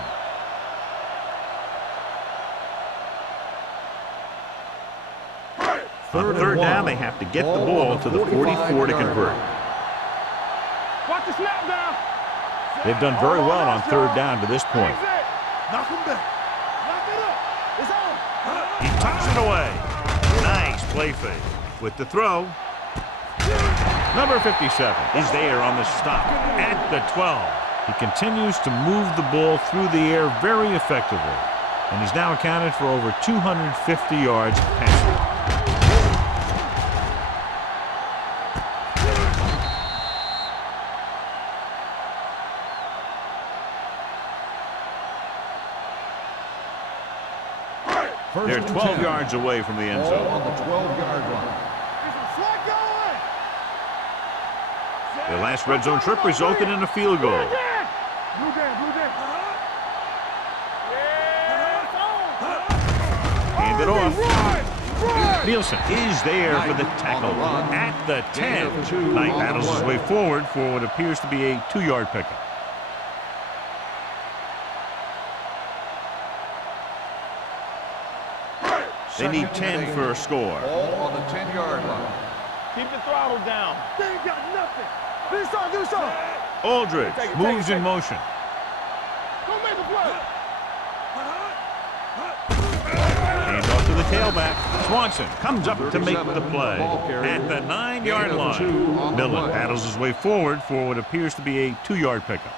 On third down, they have to get the ball to the 44 to convert. Watch the snap down. They've done very well on third down to this point. Knock him back. Knock it up. It's on. He tucks it away. Nice play fake. With the throw, number 57 is there on the stop at the 12. He continues to move the ball through the air very effectively, and he's now accounted for over 250 yards passing. They're 12 yards away from the end zone. On the 12-yard line. Their last red zone trip resulted in a field goal. Blue Dan. Hand it off. Nielsen is there for the tackle at the 10. Knight battles his way forward for what appears to be a 2-yard pickup. They need 10 for a score. Ball on the 10-yard line. Keep the throttle down. They ain't got nothing. Do something. Aldridge moves in motion. Go make the play. Hands off to the tailback. Swanson comes up to make the play at the 9-yard line. Millen battles his way forward for what appears to be a 2-yard pickup.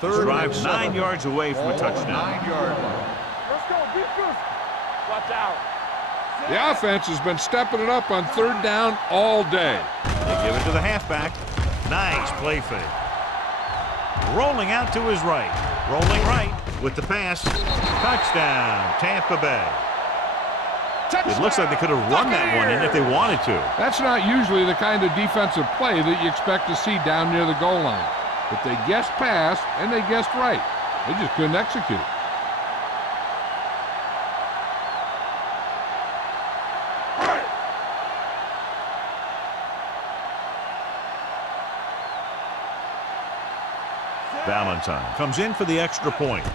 This drive 9 yards away from a touchdown. 9-yard line. Let's go. Defense. Watch out. The offense has been stepping it up on third down all day. They give it to the halfback. Nice play fake. Rolling out to his right. Rolling right with the pass. Touchdown, Tampa Bay. It looks like they could have run that one in if they wanted to. That's not usually the kind of defensive play that you expect to see down near the goal line. But they guessed pass, and they guessed right. They just couldn't execute. Valentine comes in for the extra point.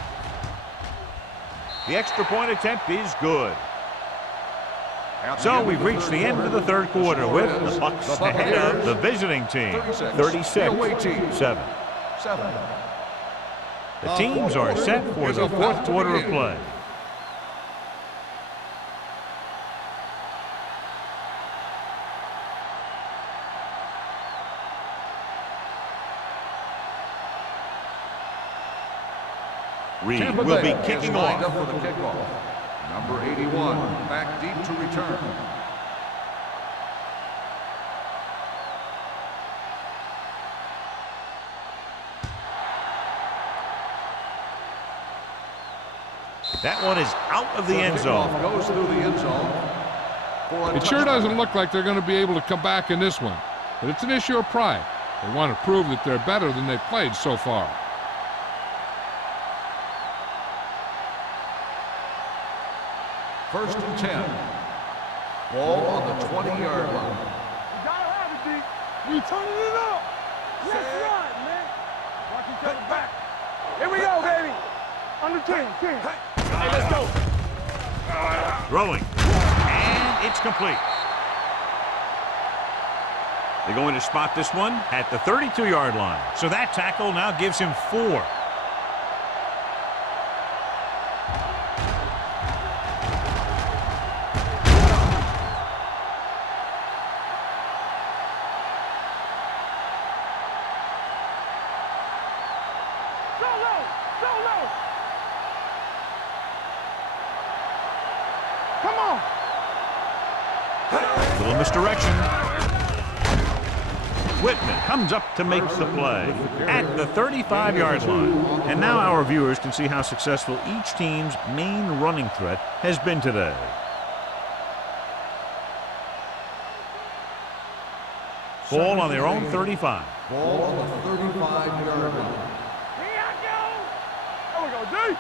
The extra point attempt is good. So we've reached the end of the third quarter with the Bucks ahead of the visiting team, 36-7. The teams are set for the fourth quarter of play. Reed Tampa will be Bay kicking is lined off. up for the kickoff. Number 81, back deep to return. That one is out of the end zone. Goes through the end zone. It sure doesn't look like they're going to be able to come back in this one, but it's an issue of pride. They want to prove that they're better than they've played so far. First and 10. Ball on the 20-yard line. You gotta have it, D. You turning it up. Yes, right, man. Watch each other back. Here we go, baby. Under 10. Hey, let's go. Throwing. And it's complete. They're going to spot this one at the 32-yard line. So that tackle now gives him 4. Come on. Little misdirection. Whitman comes up to make the play at the 35-yard line. And now our viewers can see how successful each team's main running threat has been today. Ball on their own 35. Ball on the 35-yard line. Here I go. There we go, D.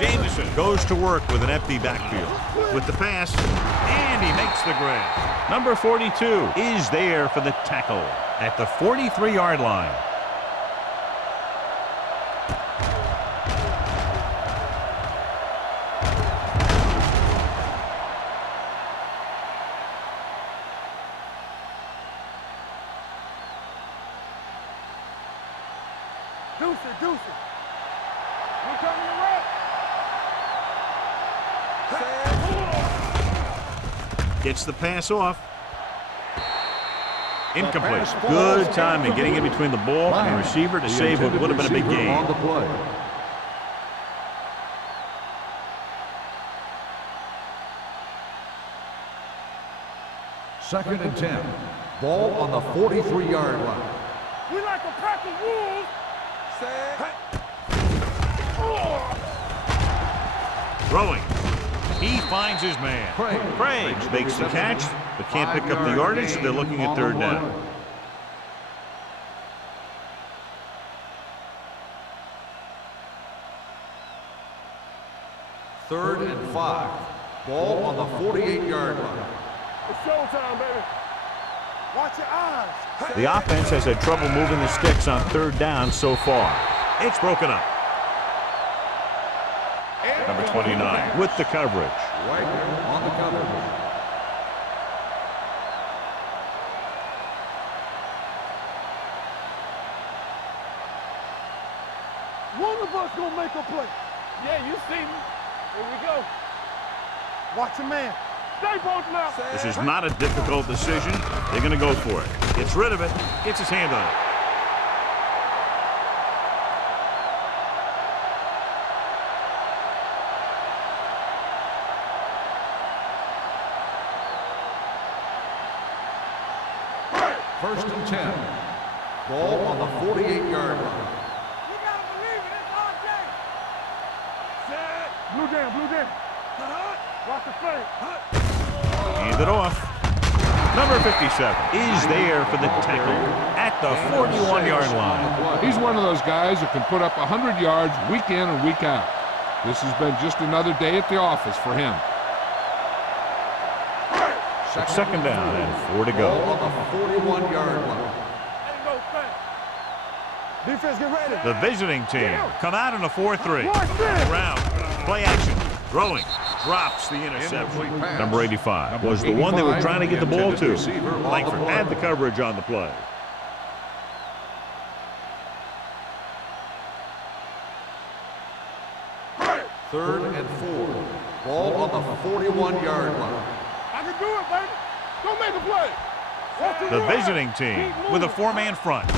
Jameson goes to work with an empty backfield. With the pass, and he makes the grab. Number 42 is there for the tackle at the 43-yard line. Deuce it. You coming to work? Gets the pass off. Incomplete. Good timing getting in between the ball and the receiver to save what would have been a big gain. On the play. Second and 10. Ball on the 43-yard line. We like a pack of wolves. Throwing. He finds his man. Craig makes the catch, but can't pick up the yardage, so they're looking at third down. Third and 5. Ball on the 48-yard line. It's showtime, baby. Watch your eyes. The offense has had trouble moving the sticks on third down so far. It's broken up. Number 29 with the coverage. Right on the coverage. One of us gonna make a play. Yeah, you see me. Here we go. Watch your man. Stay posted out. This is not a difficult decision. They're going to go for it. Gets rid of it. Gets his hand on it. First and 10. Ball on the 48-yard line. You gotta believe it. It's our game. Set. Blue down. Watch the play. Hand it off. Number 57 is there for the tackle at the 41-yard line. He's one of those guys who can put up 100 yards week in and week out. This has been just another day at the office for him. Second down and 4 to go. Ball on the 41-yard line. Ain't no fence. Defense, get ready. The visiting team come out in a 4-3. Watch this. Round. Play action. Throwing. Drops the interception. Number 85 was the one they were trying to get the ball to. Langford had the coverage on the play. Third and 4. Ball on the 41-yard line. I can do it, baby. Go make a play. Watch The run. visiting team with a Keep 4-man front.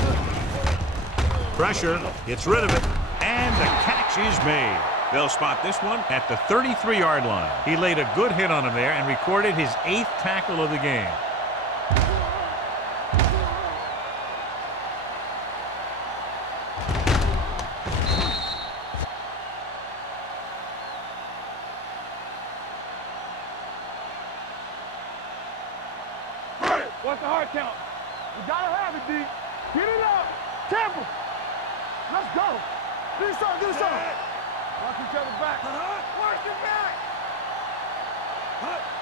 Pressure. Gets rid of it. And the catch catch is made. They'll spot this one at the 33-yard line. He laid a good hit on him there and recorded his 8th tackle of the game. What's the hard count? You gotta have it, D. Get it up. Temple. Let's go. Do something, do something. Watch each other back. Watch your back.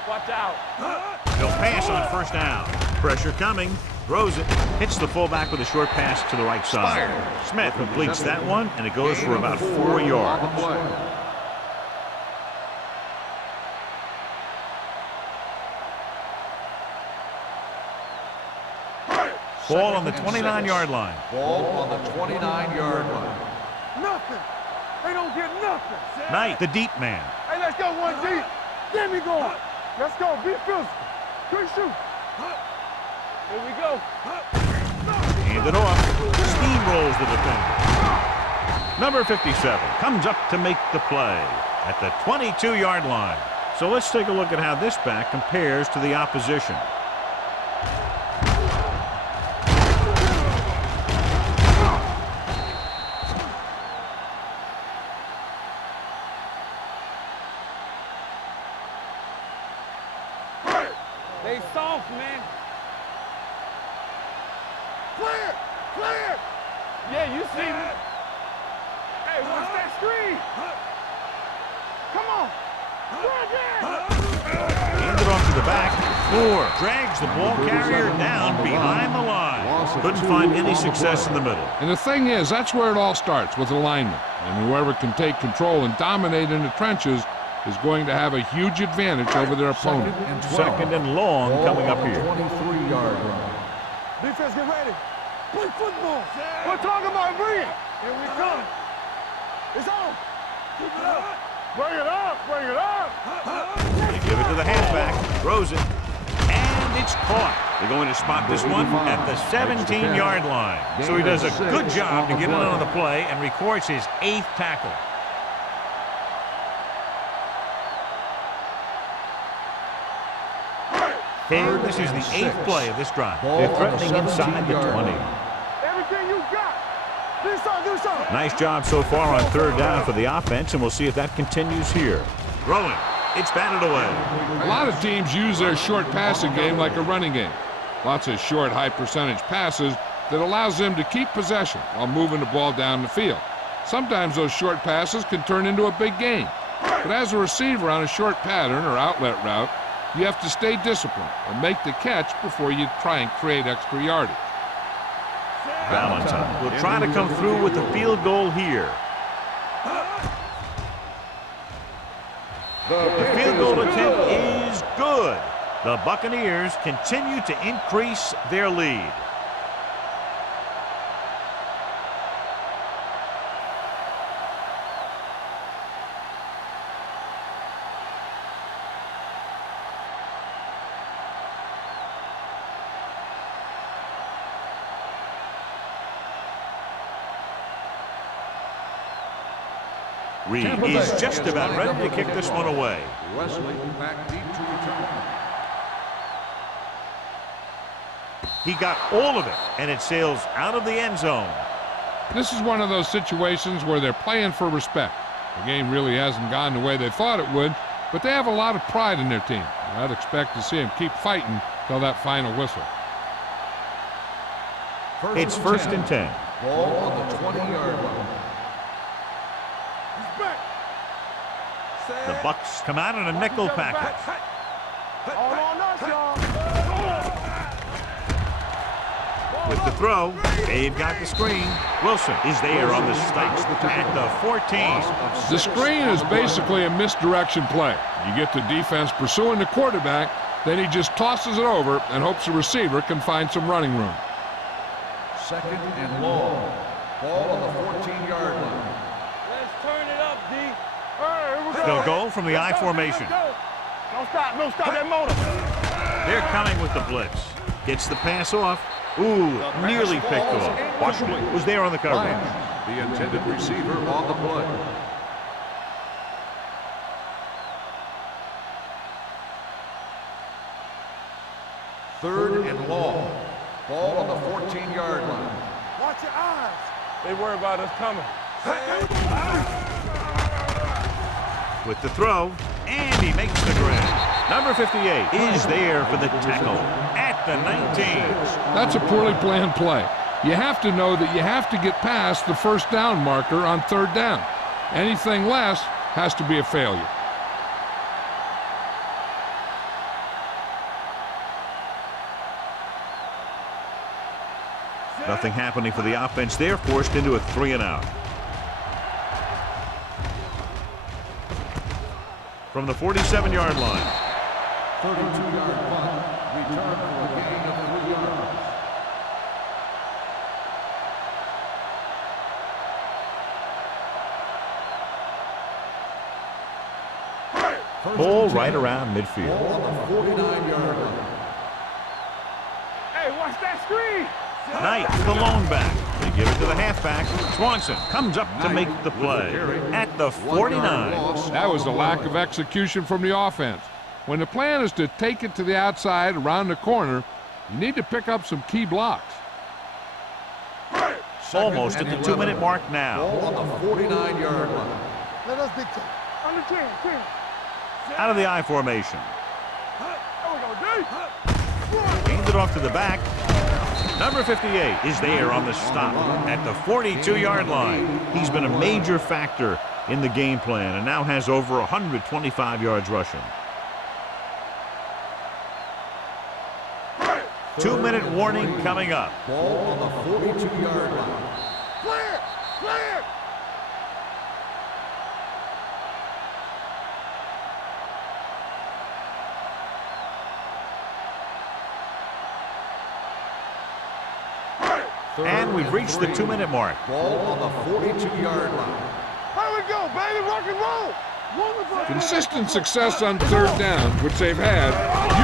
Watch out. He'll pass on first down. Pressure coming. Throws it. Hits the fullback with a short pass to the right side. Smith completes that one, and it goes for about 4 yards. Ball on the 29-yard line. Ball on the 29-yard line. Nothing. They don't get nothing. Knight, the deep man. Hey, let's go one deep. Get me going. Let's go. Be physical. Quick shoot. Here we go. Hand it off. Steamrolls the defender. Number 57 comes up to make the play at the 22-yard line. So let's take a look at how this back compares to the opposition. They soft, man. Clear! Clear! Yeah, you see me. Hey, watch that screen. Come on. Hand it off to the back. Moore drags the ball carrier down behind the line. Couldn't find any success in the middle. And the thing is, that's where it all starts, with alignment. And whoever can take control and dominate in the trenches is going to have a huge advantage over their opponent. Second and long coming up here. 23-yard line. Defense, get ready. Play football. We're talking about bring it. Here we come. It's on. Keep it up. Bring it up. Bring it up. They give it to the halfback. Throws it. And it's caught. They're going to spot this one at the 17-yard line. So he does a good job to get in on the play and records his 8th tackle. And this is the 8th play of this drive. They're threatening inside the 20. Everything you got. Do something, do something. Nice job so far on third down for the offense, and we'll see if that continues here. Throwing. It's batted away. A lot of teams use their short passing game like a running game. Lots of short, high-percentage passes that allows them to keep possession while moving the ball down the field. Sometimes those short passes can turn into a big gain. But as a receiver on a short pattern or outlet route, you have to stay disciplined and make the catch before you try and create extra yardage. Valentine will try to come through with the field goal here. The field goal attempt is good. The Buccaneers continue to increase their lead. Reed is just about ready to kick this one away. Wesley back deep to return. He got all of it, and it sails out of the end zone. This is one of those situations where they're playing for respect. The game really hasn't gone the way they thought it would, but they have a lot of pride in their team. I'd expect to see them keep fighting till that final whistle. It's first and 10. Ball on the 20-yard line. The Bucs come out in a nickel package. All on us, y'all. With the throw, they've got the screen. Wilson is there on the stop at the 14. The screen is basically a misdirection play. You get the defense pursuing the quarterback, then he just tosses it over and hopes the receiver can find some running room. Second and long. Ball on the 14-yard line. Let's turn it up, D. Hey, here we go. They'll go from the I formation. Don't stop that motor. They're coming with the blitz. Gets the pass off. Ooh, nearly picked off. Washington was there on the coverage. the intended receiver on the play. Third and long. Ball on the 14-yard line. Watch your eyes. They worry about us coming. With the throw, and he makes the grab. Number 58 is there for the tackle at the 19. That's a poorly planned play. You have to know that you have to get past the first down marker on third down. Anything less has to be a failure. Nothing happening for the offense there, forced into a 3-and-out. From the 47-yard line. 32-yard punt. Return for a gain of 3 yards. Ball right around midfield. Ball on the 49-yard line. Hey, watch that screen. Knight, the lone back. They give it to the halfback. Swanson comes up to make the play at the 49. That was a lack of execution from the offense. When the plan is to take it to the outside around the corner, you need to pick up some key blocks. Almost at the 2-minute mark now. Ball on the 49-yard line. Let us dictate. Under 10. Out of the I formation. There we go, D. Gains it off to the back. Number 58 is there on the stop at the 42-yard line. He's been a major factor in the game plan and now has over 125 yards rushing. 2-minute warning coming up. Ball on the 42-yard line. Clear. And we've reached the 2-minute mark. Ball on the 42-yard line. Here we go, baby. Rock and roll. Wonderful. Consistent success on third down, which they've had,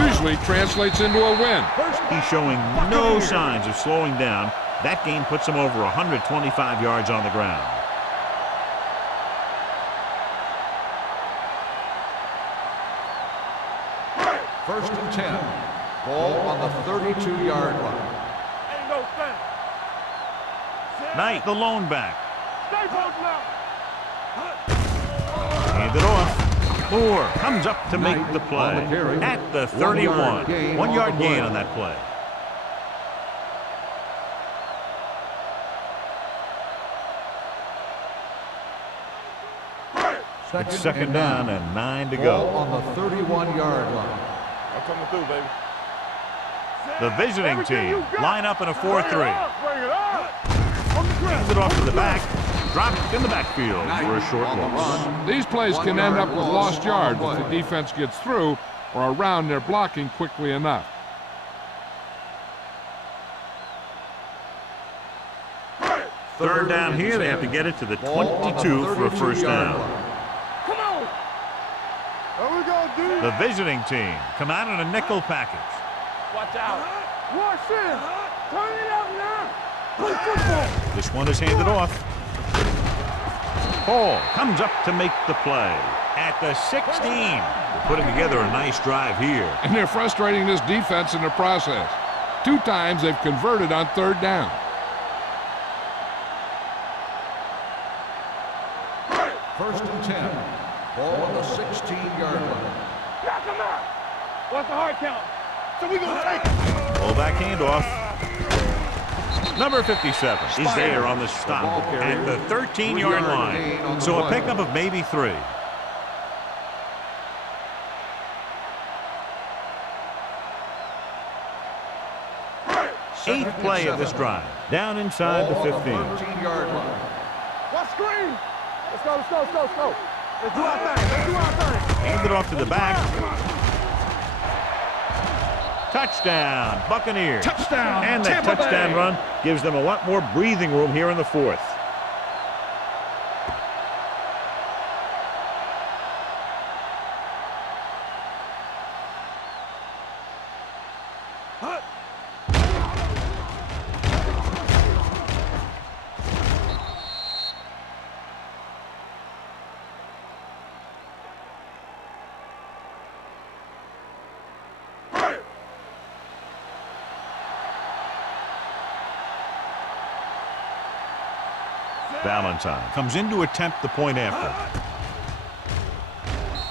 usually translates into a win. He's showing no signs of slowing down. That game puts him over 125 yards on the ground. First and 10. Ball on the 32-yard line. Ain't no thing. Knight, the lone back. Stay close now. Hand it off. Moore comes up to make the play on the carry. at the 31. 1-yard gain on that play. It's second down and 9 to Ball go. on the 31-yard line. I'm coming through, baby. The visiting team line up in a 4-3. Bring it up. On the ground. Hands it off to the back. Dropped in the backfield for a short On the loss. run. These plays can end up with lost yards if the defense gets through or around their blocking quickly enough. Third down here, they have to get it to the 22 for a first down. Come on. There we go, dude. The visiting team come out in a nickel package. Watch out. Watch this. Turn it up now. Play football. This one is handed off. Hall comes up to make the play at the 16. They're putting together a nice drive here. And they're frustrating this defense in the process. 2 times they've converted on third down. First and 10. Ball on the 16-yard line. Knock him out. What's the hard count? So we gonna take it. Fullback handoff. Number 57 is there on the stop at the 13-yard line. So a pickup of maybe 3. Eighth play of this drive. Down inside the 15. 13-yard line. What screen? Let's go. Let's do our thing. Hand it off to the back. Touchdown, Buccaneers. Touchdown, And that Tampa touchdown Bay. run gives them a lot more breathing room here in the 4th. Valentine comes in to attempt the point after.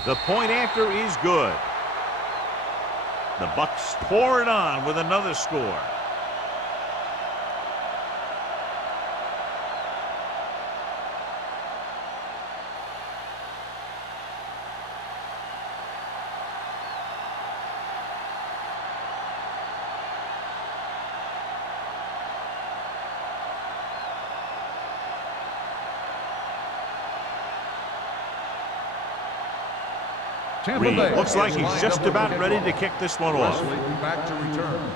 The point after is good. The Bucks pour it on with another score. Reed looks like he's just about ready to kick this one off. Back to return.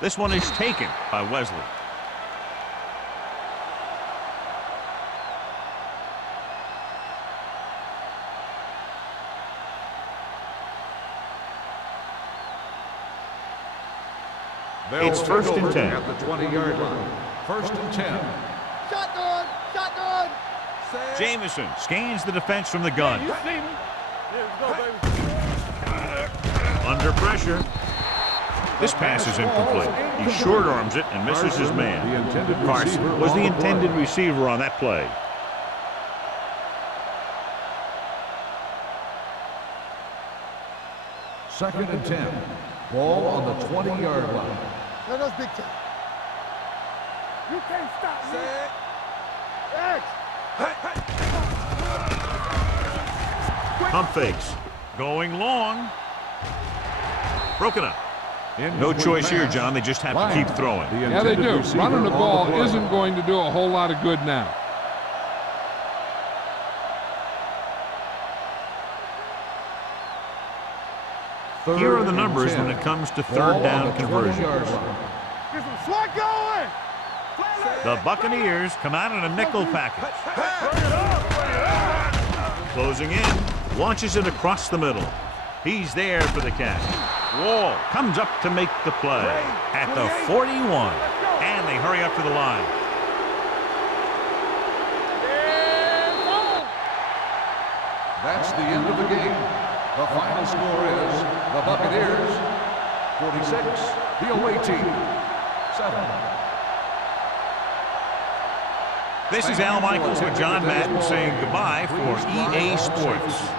This one is taken by Wesley. It's 1st and 10. At the 20-yard line. 1st and 10. Shotgun! Shotgun! Jamison scans the defense from the gun. You see me? Here we go, baby. Under pressure. This pass is incomplete. He short arms it and misses his man. Carson was the intended receiver on that play. Second and 10. Ball on the 20-yard line. Let us big time. You can't stop me. X. Pump fakes. Going long. Broken up. No choice here, John. They just have to keep throwing. Yeah, they do. Running the ball isn't going to do a whole lot of good now. Here are the numbers when it comes to third down conversions. Get some swat going. The Buccaneers come out in a nickel package. Closing in, launches it across the middle. He's there for the catch. Wall comes up to make the play at the 41, and they hurry up to the line. That's the end of the game. The final score is the Buccaneers 46, the away team 7. This is Al Michaels with John Madden saying goodbye for EA Sports.